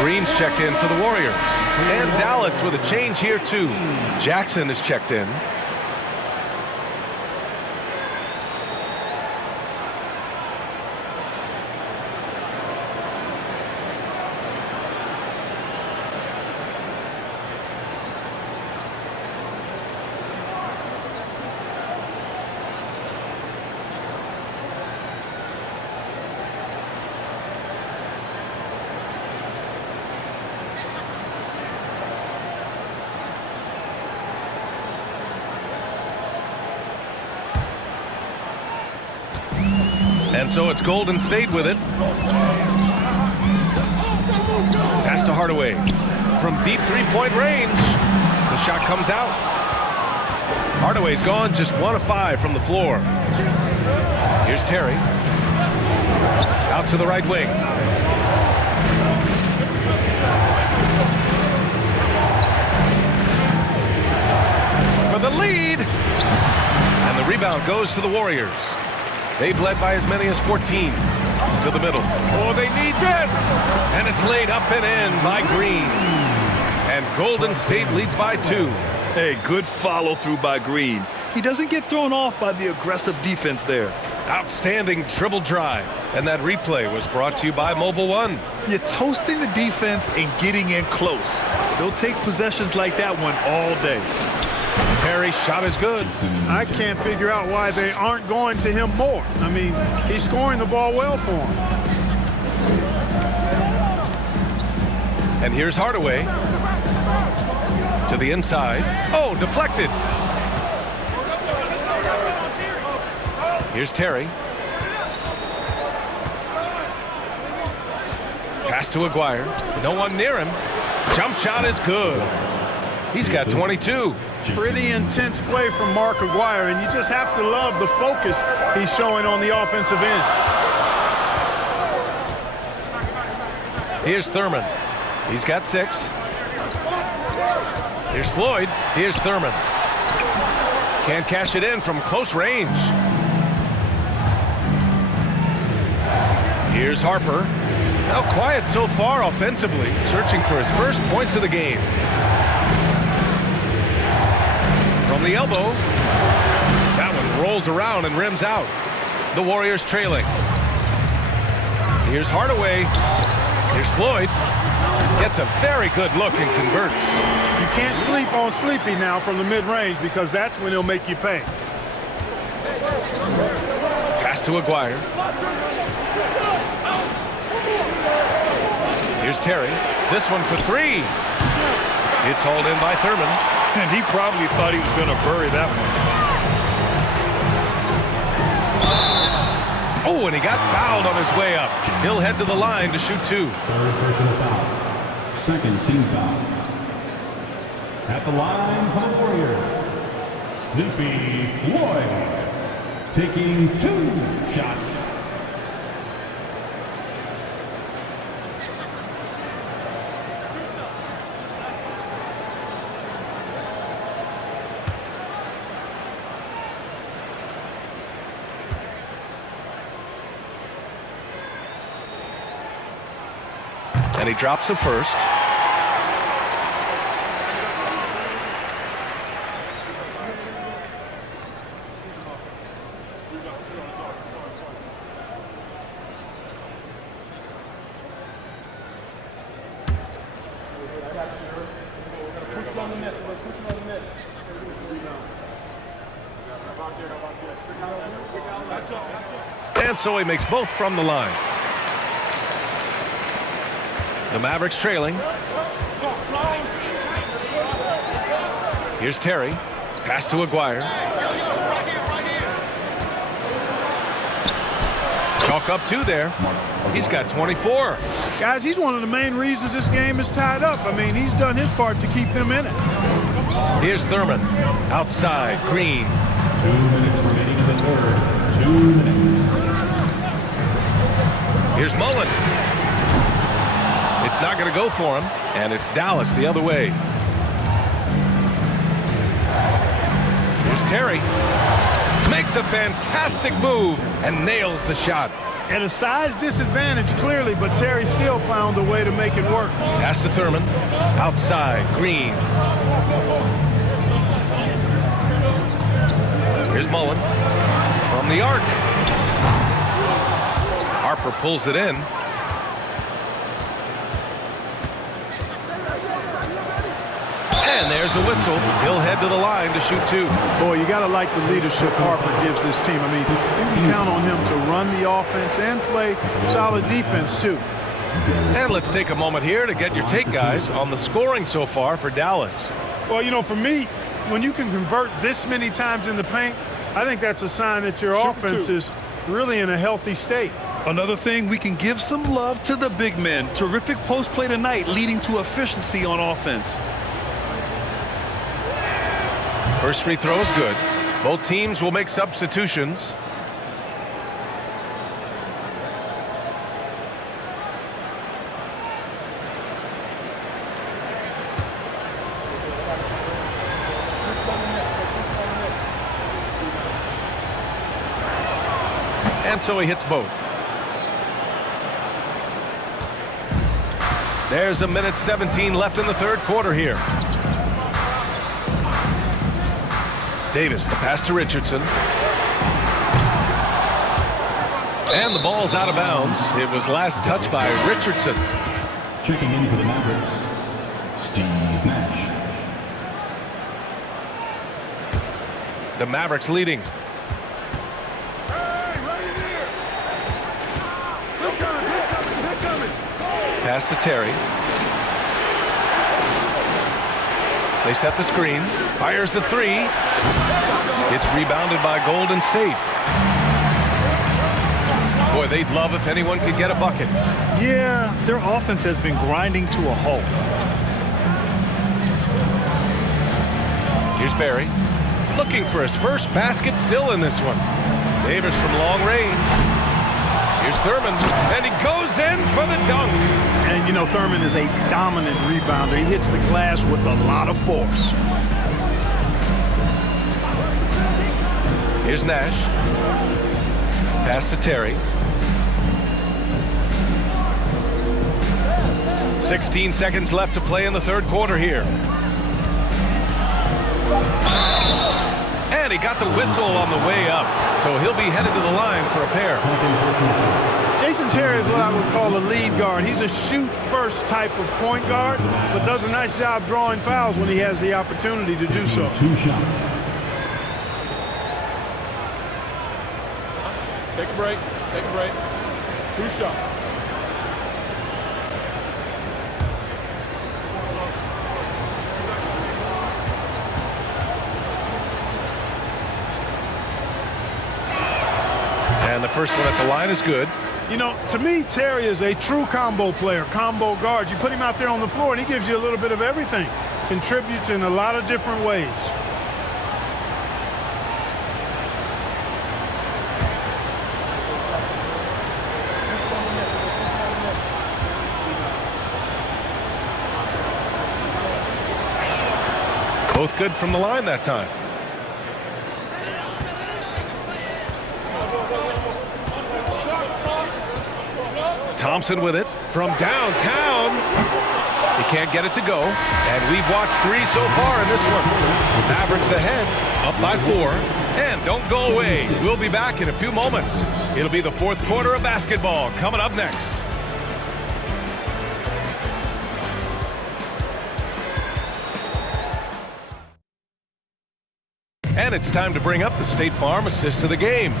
Green's checked in for the Warriors. And Dallas with a change here, too. Jackson is checked in. And so it's Golden State with it. Pass to Hardaway. From deep three-point range. The shot comes out. Hardaway's gone just 1 of 5 from the floor. Here's Terry. Out to the right wing. For the lead. And the rebound goes to the Warriors. They've led by as many as 14 to the middle. Oh, they need this! And it's laid up and in by Green. And Golden State leads by 2. Hey, good follow through by Green. He doesn't get thrown off by the aggressive defense there. Outstanding dribble drive. And that replay was brought to you by Mobile One. You're toasting the defense and getting in close. They'll take possessions like that one all day. Terry's shot is good. I can't figure out why they aren't going to him more. I mean, he's scoring the ball well for him. And here's Hardaway. To the inside. Oh, deflected. Here's Terry. Pass to Aguirre. No one near him. Jump shot is good. He's got 22. Pretty intense play from Mark Aguirre, and you just have to love the focus he's showing on the offensive end. Here's Thurman. He's got 6. Here's Floyd. Here's Thurman. Can't cash it in from close range. Here's Harper. Now quiet so far offensively, searching for his first points of the game. From the elbow. That one rolls around and rims out. The Warriors trailing. Here's Hardaway. Here's Floyd. Gets a very good look and converts. You can't sleep on Sleepy now from the mid-range because that's when he'll make you pay. Pass to Aguirre. Here's Terry. This one for 3. It's hauled in by Thurman. And he probably thought he was going to bury that one. Oh, and he got fouled on his way up. He'll head to the line to shoot 2. Third personal foul. Second team foul. At the line for the Warriors, Sleepy Floyd, taking 2 shots. And he drops him first. And so he makes both from the line. The Mavericks trailing. Here's Terry. Pass to Aguirre. Chalk up 2 there. He's got 24. Guys, he's one of the main reasons this game is tied up. I mean, he's done his part to keep them in it. Here's Thurman. Outside, Green. 2 minutes remaining in the third. 2 minutes. Here's Mullen. It's not going to go for him, and it's Dallas the other way. Here's Terry. Makes a fantastic move and nails the shot. At a size disadvantage, clearly, but Terry still found a way to make it work. Pass to Thurman. Outside, Green. Here's Mullen. From the arc. Harper pulls it in. And there's a whistle. He'll head to the line to shoot 2. Boy, you got to like the leadership Harper gives this team. I mean, you count on him to run the offense and play solid defense, too. And let's take a moment here to get your take, guys, on the scoring so far for Dallas. Well, you know, for me, when you can convert this many times in the paint, I think that's a sign that your offense is really in a healthy state. Another thing, we can give some love to the big men. Terrific post play tonight, leading to efficiency on offense. First free throw is good. Both teams will make substitutions. And so he hits both. There's a minute 17 left in the third quarter here. Davis, the pass to Richardson. And the ball's out of bounds. It was last touched by Richardson. Checking in for the Mavericks, Steve Nash. The Mavericks leading. Pass to Terry. They set the screen. Fires the 3. It's rebounded by Golden State. Boy, they'd love if anyone could get a bucket. Yeah, their offense has been grinding to a halt. Here's Barry. Looking for his first basket still in this one. Davis from long range. Here's Thurman, and he goes in for the dunk. And, you know, Thurman is a dominant rebounder. He hits the glass with a lot of force. Here's Nash. Pass to Terry. 16 seconds left to play in the third quarter here. And he got the whistle on the way up, so he'll be headed to the line for a pair. Jason Terry is what I would call a lead guard. He's a shoot-first type of point guard, but does a nice job drawing fouls when he has the opportunity to do so. 2 shots. Take a break. Take a break. 2 shots. And the first one at the line is good. You know, to me, Terry is a true combo player, combo guard. You put him out there on the floor, and he gives you a little bit of everything. Contributes in a lot of different ways. Both good from the line that time. Thompson with it from downtown. He can't get it to go. And we've watched 3 so far in this one. Mavericks ahead, up by 4. And don't go away. We'll be back in a few moments. It'll be the 4th quarter of basketball coming up next. And it's time to bring up the State Farm assist to the game.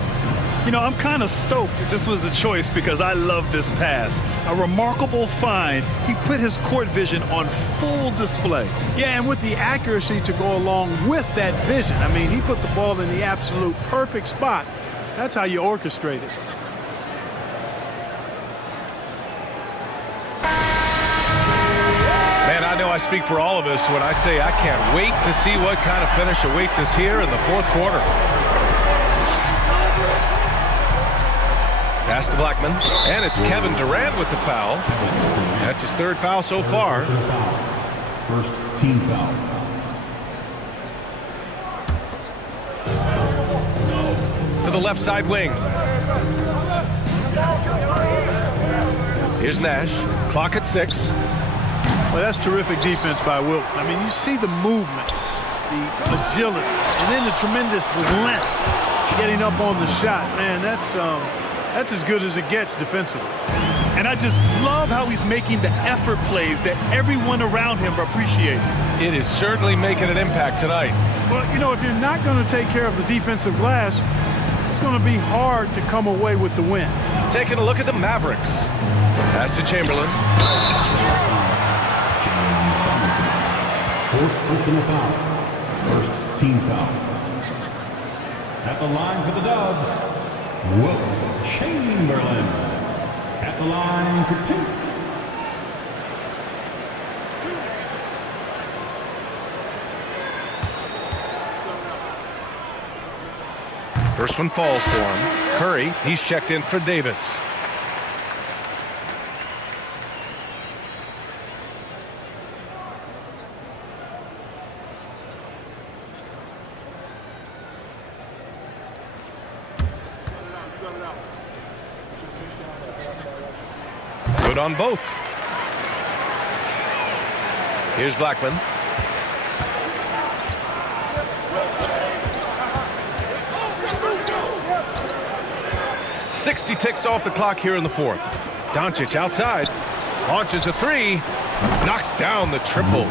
You know, I'm kind of stoked that this was a choice because I love this pass. A remarkable find. He put his court vision on full display. Yeah, and with the accuracy to go along with that vision. I mean, he put the ball in the absolute perfect spot. That's how you orchestrate it. Man, I know I speak for all of us when I say I can't wait to see what kind of finish awaits us here in the 4th quarter. Pass to Blackman, and it's Kevin Durant with the foul. That's his 3rd foul so far. First team foul. To the left side wing. Here's Nash. Clock at 6. Well, that's terrific defense by Wilt. I mean, you see the movement, the agility, and then the tremendous length getting up on the shot. Man, that's as good as it gets defensively. And I just love how he's making the effort plays that everyone around him appreciates. It is certainly making an impact tonight. Well, you know, if you're not going to take care of the defensive glass, it's going to be hard to come away with the win. Taking a look at the Mavericks. Pass to Chamberlain. 4th personal foul. First team foul. At the line for the Dubs, Wilt Chamberlain. At the line for 2. First one falls for him. Curry, he's checked in for Davis. Good on both. Here's Blackman. .60 ticks off the clock here in the 4th. Doncic outside. Launches a 3. Knocks down the triple.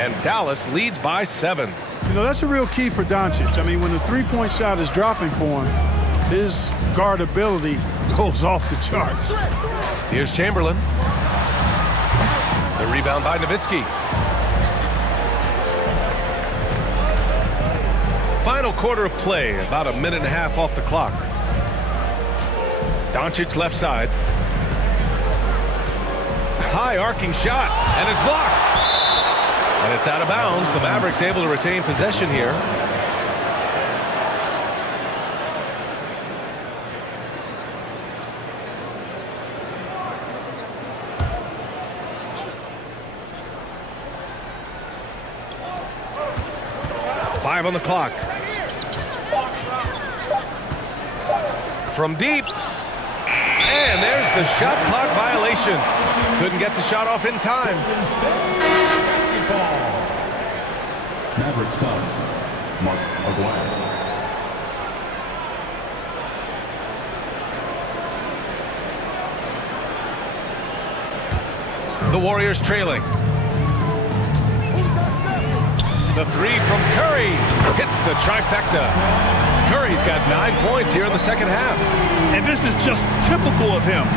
And Dallas leads by 7. You know, that's a real key for Doncic. I mean, when the 3-point shot is dropping for him, his guardability goes off the charts. Here's Chamberlain. The rebound by Nowitzki. Final quarter of play, about a minute and a half off the clock. Doncic left side. High arcing shot, and it's blocked. And it's out of bounds. The Mavericks able to retain possession here. Five on the clock. From deep. And there's the shot clock violation. Couldn't get the shot off in time. Mavericks subs, Mark Aguirre. The Warriors trailing. The 3 from Curry hits the trifecta. Curry's got 9 points here in the 2nd half. And this is just typical of him.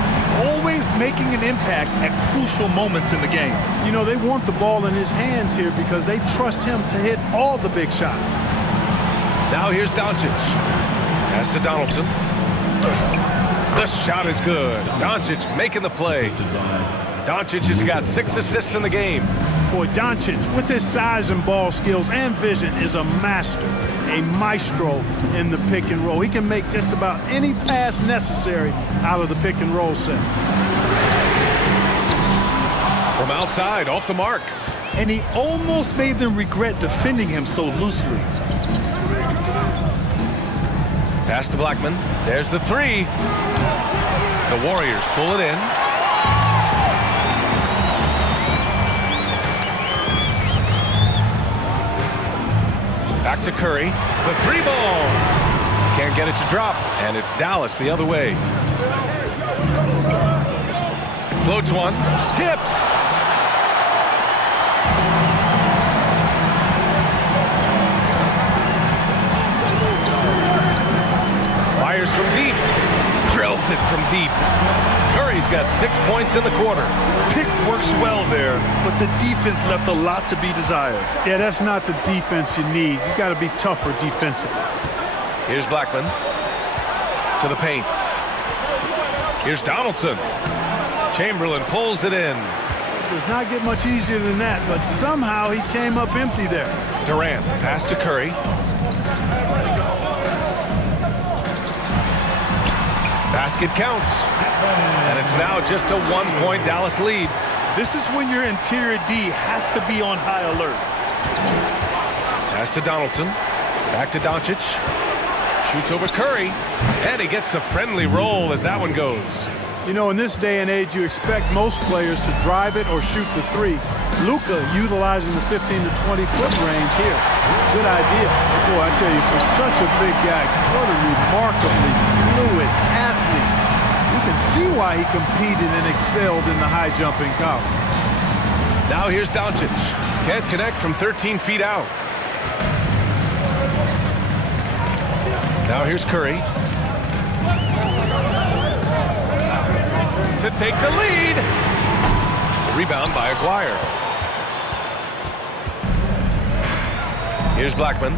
Always making an impact at crucial moments in the game. You know, they want the ball in his hands here because they trust him to hit all the big shots. Now here's Doncic. Pass to Donaldson. The shot is good. Doncic making the play. Doncic has got 6 assists in the game. Boy, Doncic, with his size and ball skills and vision, is a master, a maestro in the pick and roll. He can make just about any pass necessary out of the pick and roll set. From outside, off the mark. And he almost made them regret defending him so loosely. Pass to Blackman. There's the 3. The Warriors pull it in. Back to Curry. The three ball. Can't get it to drop, and it's Dallas the other way. Floats one. Tipped. Fires from deep. Drills it from deep. Curry's got 6 points in the quarter. Pick works well there, but the defense left a lot to be desired. Yeah, that's not the defense you need. You got to be tougher defensively. Here's Blackman to the paint. Here's Donaldson. Chamberlain pulls it in. It does not get much easier than that, but somehow he came up empty there. Durant, pass to Curry. Basket counts. And it's now just a 1-point Dallas lead. This is when your interior D has to be on high alert. Pass to Donaldson. Back to Doncic. Shoots over Curry. And he gets the friendly roll as that one goes. You know, in this day and age, you expect most players to drive it or shoot the three. Luka utilizing the 15 to 20-foot range here. Good idea. Boy, I tell you, for such a big guy, what a remarkably fluid athlete. You can see why he competed and excelled in the high jump in college. Now here's Doncic. Can't connect from 13 feet out. Now here's Curry. To take the lead. The rebound by Aguirre. Here's Blackman.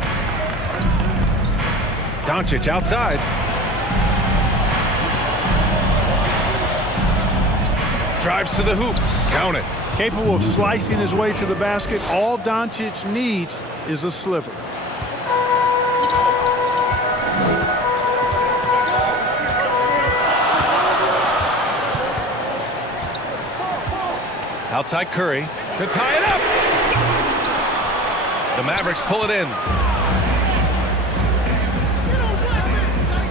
Doncic outside. Drives to the hoop. Count it. Capable of slicing his way to the basket, all Doncic needs is a sliver. Outside Curry to tie it up. The Mavericks pull it in.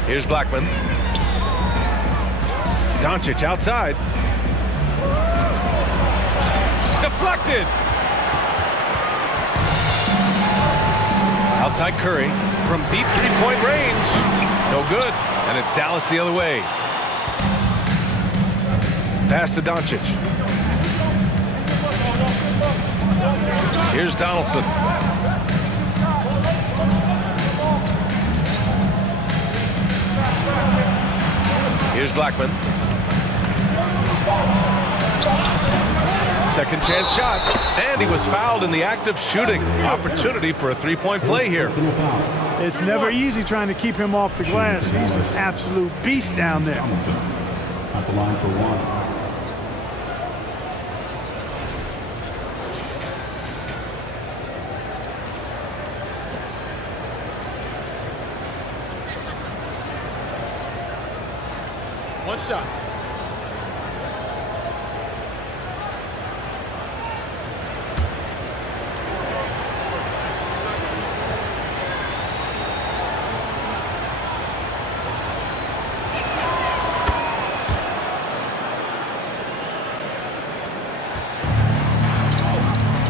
Here's Blackman. Doncic outside. Deflected. Outside Curry from deep three-point range. No good. And it's Dallas the other way. Pass to Doncic. Here's Donaldson. Here's Blackman. Second chance shot. And he was fouled in the act of shooting. Opportunity for a three-point play here. It's never easy trying to keep him off the glass. He's an absolute beast down there. At the line for one. One shot.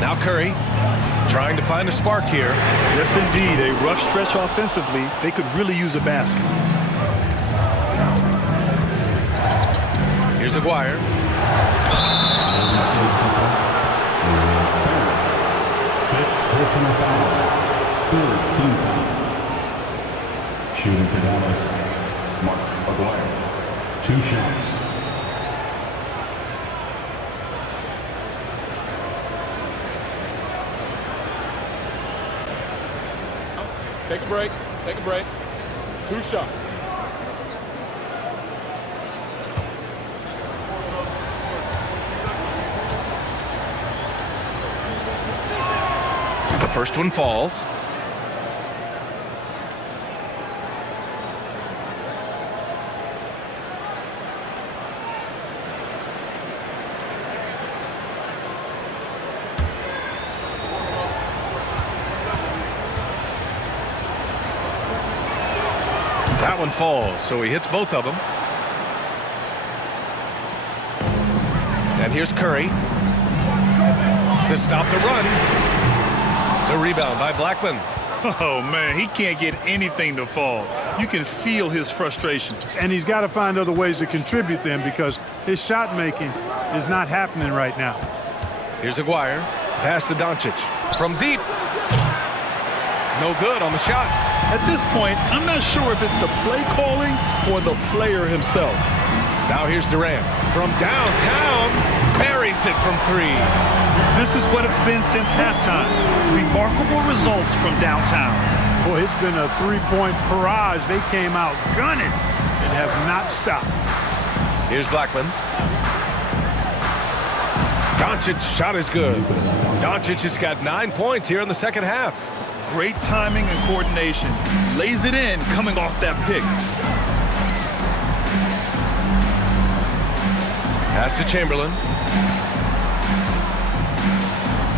Now Curry trying to find a spark here. Yes, indeed. A rough stretch offensively. They could really use a basket. Here's Aguirre. Fifth personal foul. Third team foul. Shooting for Dallas, Mark Aguirre. 2 shots. Take a break. Take a break. 2 shots. The first one falls. That one falls, so he hits both of them. And here's Curry to stop the run. The rebound by Blackman. Oh, man, he can't get anything to fall. You can feel his frustration. And he's got to find other ways to contribute then because his shot making is not happening right now. Here's Aguirre. Pass to Doncic. From deep. No good on the shot. At this point, I'm not sure if it's the play calling or the player himself. Now here's Durant. From downtown, buries it from three. This is what it's been since halftime. Remarkable results from downtown. Boy, it's been a three-point barrage. They came out gunning and have not stopped. Here's Blackman. Doncic's shot is good. Doncic has got 9 points here in the second half. Great timing and coordination. Lays it in coming off that pick. Pass to Chamberlain.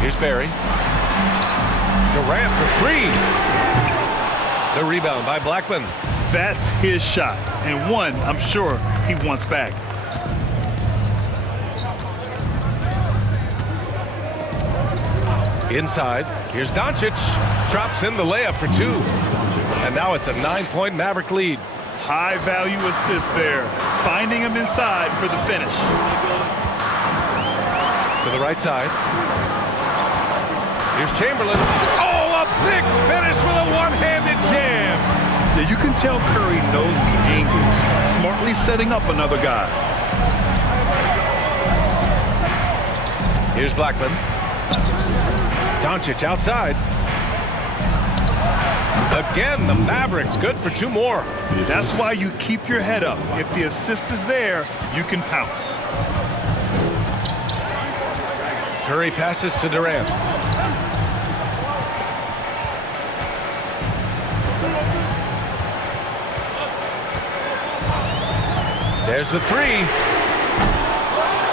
Here's Barry. Durant for three. The rebound by Blackman. That's his shot, and one I'm sure he wants back. Inside, here's Doncic. Drops in the layup for two. And now it's a 9-point Maverick lead. High value assist there, finding him inside for the finish. To the right side. Here's Chamberlain. Oh, a big finish with a one-handed jam. Yeah, you can tell Curry knows the angles, smartly setting up another guy. Here's Blackman. Doncic outside. Again, the Mavericks good for two more. That's why you keep your head up. If the assist is there, you can pounce. Curry passes to Durant. There's the three.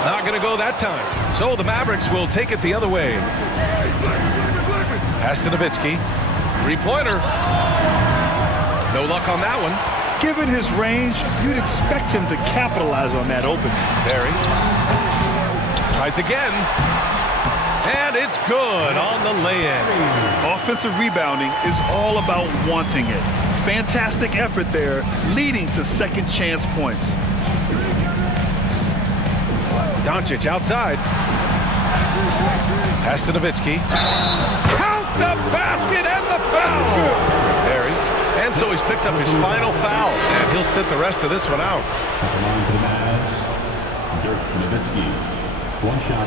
Not going to go that time. So the Mavericks will take it the other way. Pass to Nowitzki. Three-pointer. No luck on that one. Given his range, you'd expect him to capitalize on that opening. Barry. Tries again. And it's good on the lay-in. Offensive rebounding is all about wanting it. Fantastic effort there, leading to second chance points. Doncic outside. Pass to Nowitzki. Count the basket and the foul. Barry. And so he's picked up his final foul, and he'll sit the rest of this one out. At the line for the Mavs, Dirk Nowitzki. One shot.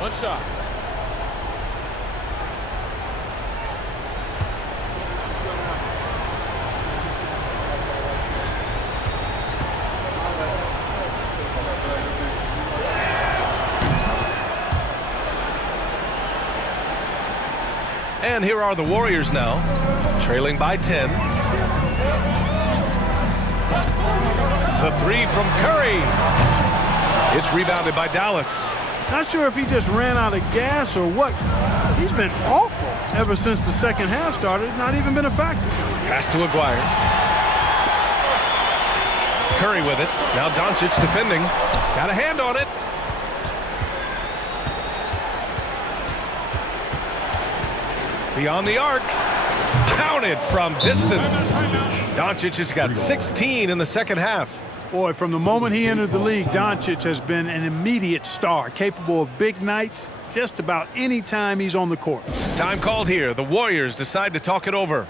One shot. And here are the Warriors now, trailing by 10. The three from Curry. It's rebounded by Dallas. Not sure if he just ran out of gas or what. He's been awful ever since the second half started. Not even been a factor. Pass to Aguirre. Curry with it. Now Doncic defending. Got a hand on it. Beyond the arc. Counted from distance. Doncic has got 16 in the second half. Boy, from the moment he entered the league, Doncic has been an immediate star, capable of big nights just about any time he's on the court. Time called here. The Warriors decide to talk it over.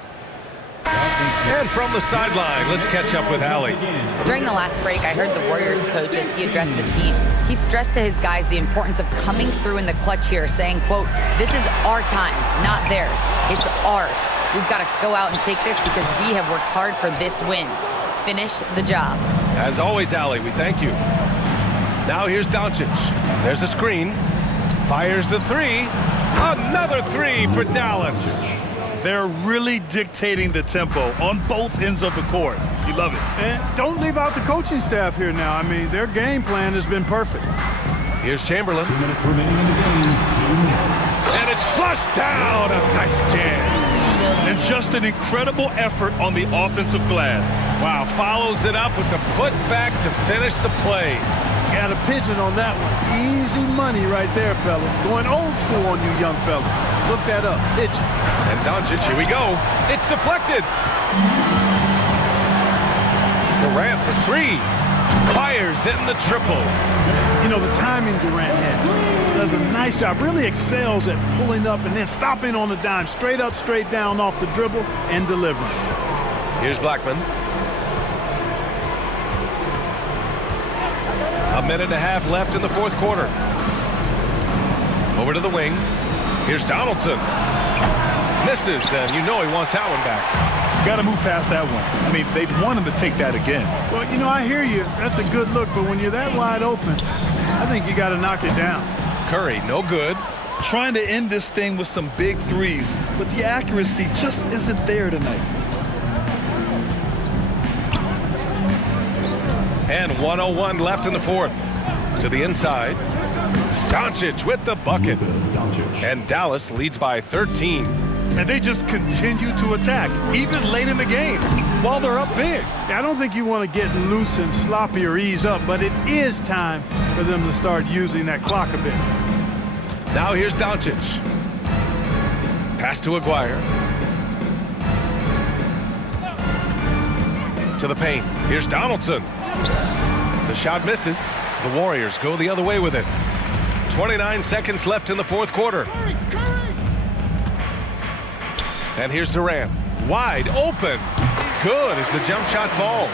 And from the sideline, let's catch up with Allie. During the last break, I heard the Warriors coach as he addressed the team. He stressed to his guys the importance of coming through in the clutch here, saying, quote, "This is our time, not theirs. It's ours. We've got to go out and take this because we have worked hard for this win. Finish the job." As always, Allie, we thank you. Now here's Doncic. There's a screen. Fires the three. Another three for Dallas. They're really dictating the tempo on both ends of the court. You love it. And don't leave out the coaching staff here now. I mean, their game plan has been perfect. Here's Chamberlain. 2 minutes remaining in the game. And it's flushed down. A nice jam. And just an incredible effort on the offensive glass. Wow, follows it up with the putback to finish the play. Got a pigeon on that one. Easy money right there, fellas. Going old school on you young fellas. Look that up. Pigeon. And Doncic, here we go. It's deflected. Durant for three. Fires in the triple. You know, the timing Durant had. Does a nice job. Really excels at pulling up and then stopping on the dime. Straight up, straight down off the dribble and delivering. Here's Blackman. A minute and a half left in the fourth quarter. Over to the wing. Here's Donaldson. Misses, and you know he wants that one back. Got to move past that one. I mean, they'd want him to take that again. Well, you know, I hear you. That's a good look, but when you're that wide open, I think you got to knock it down. Curry, no good. Trying to end this thing with some big threes, but the accuracy just isn't there tonight. And 1:01 left in the fourth. To the inside. Doncic with the bucket. And Dallas leads by 13. And they just continue to attack, even late in the game, while they're up big. I don't think you want to get loose and sloppy or ease up, but it is time for them to start using that clock a bit. Now here's Doncic. Pass to Aguirre. To the paint. Here's Donaldson. The shot misses. The Warriors go the other way with it. 29 seconds left in the fourth quarter. And here's Durant. Wide open. Good as the jump shot falls.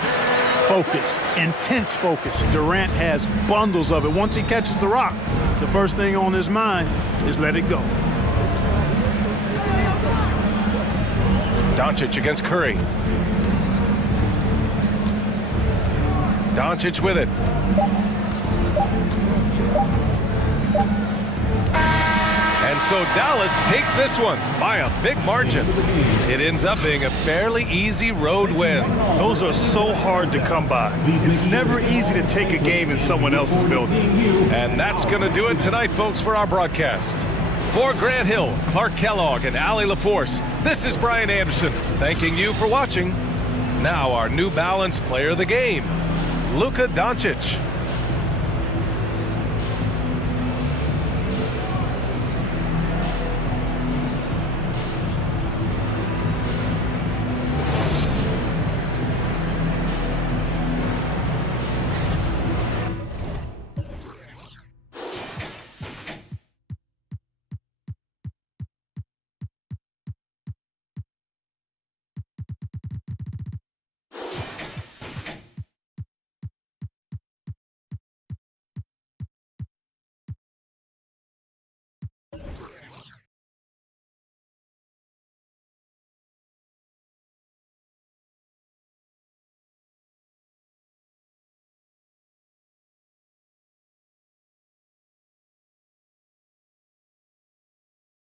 Focus. Intense focus. Durant has bundles of it. Once he catches the rock, the first thing on his mind is let it go. Doncic against Curry. Doncic with it. And so Dallas takes this one by a big margin. It ends up being a fairly easy road win. Those are so hard to come by. It's never easy to take a game in someone else's building. And that's going to do it tonight, folks, for our broadcast. For Grant Hill, Clark Kellogg, and Allie LaForce, this is Brian Anderson, thanking you for watching. Now our New Balance player of the game, Luka Doncic.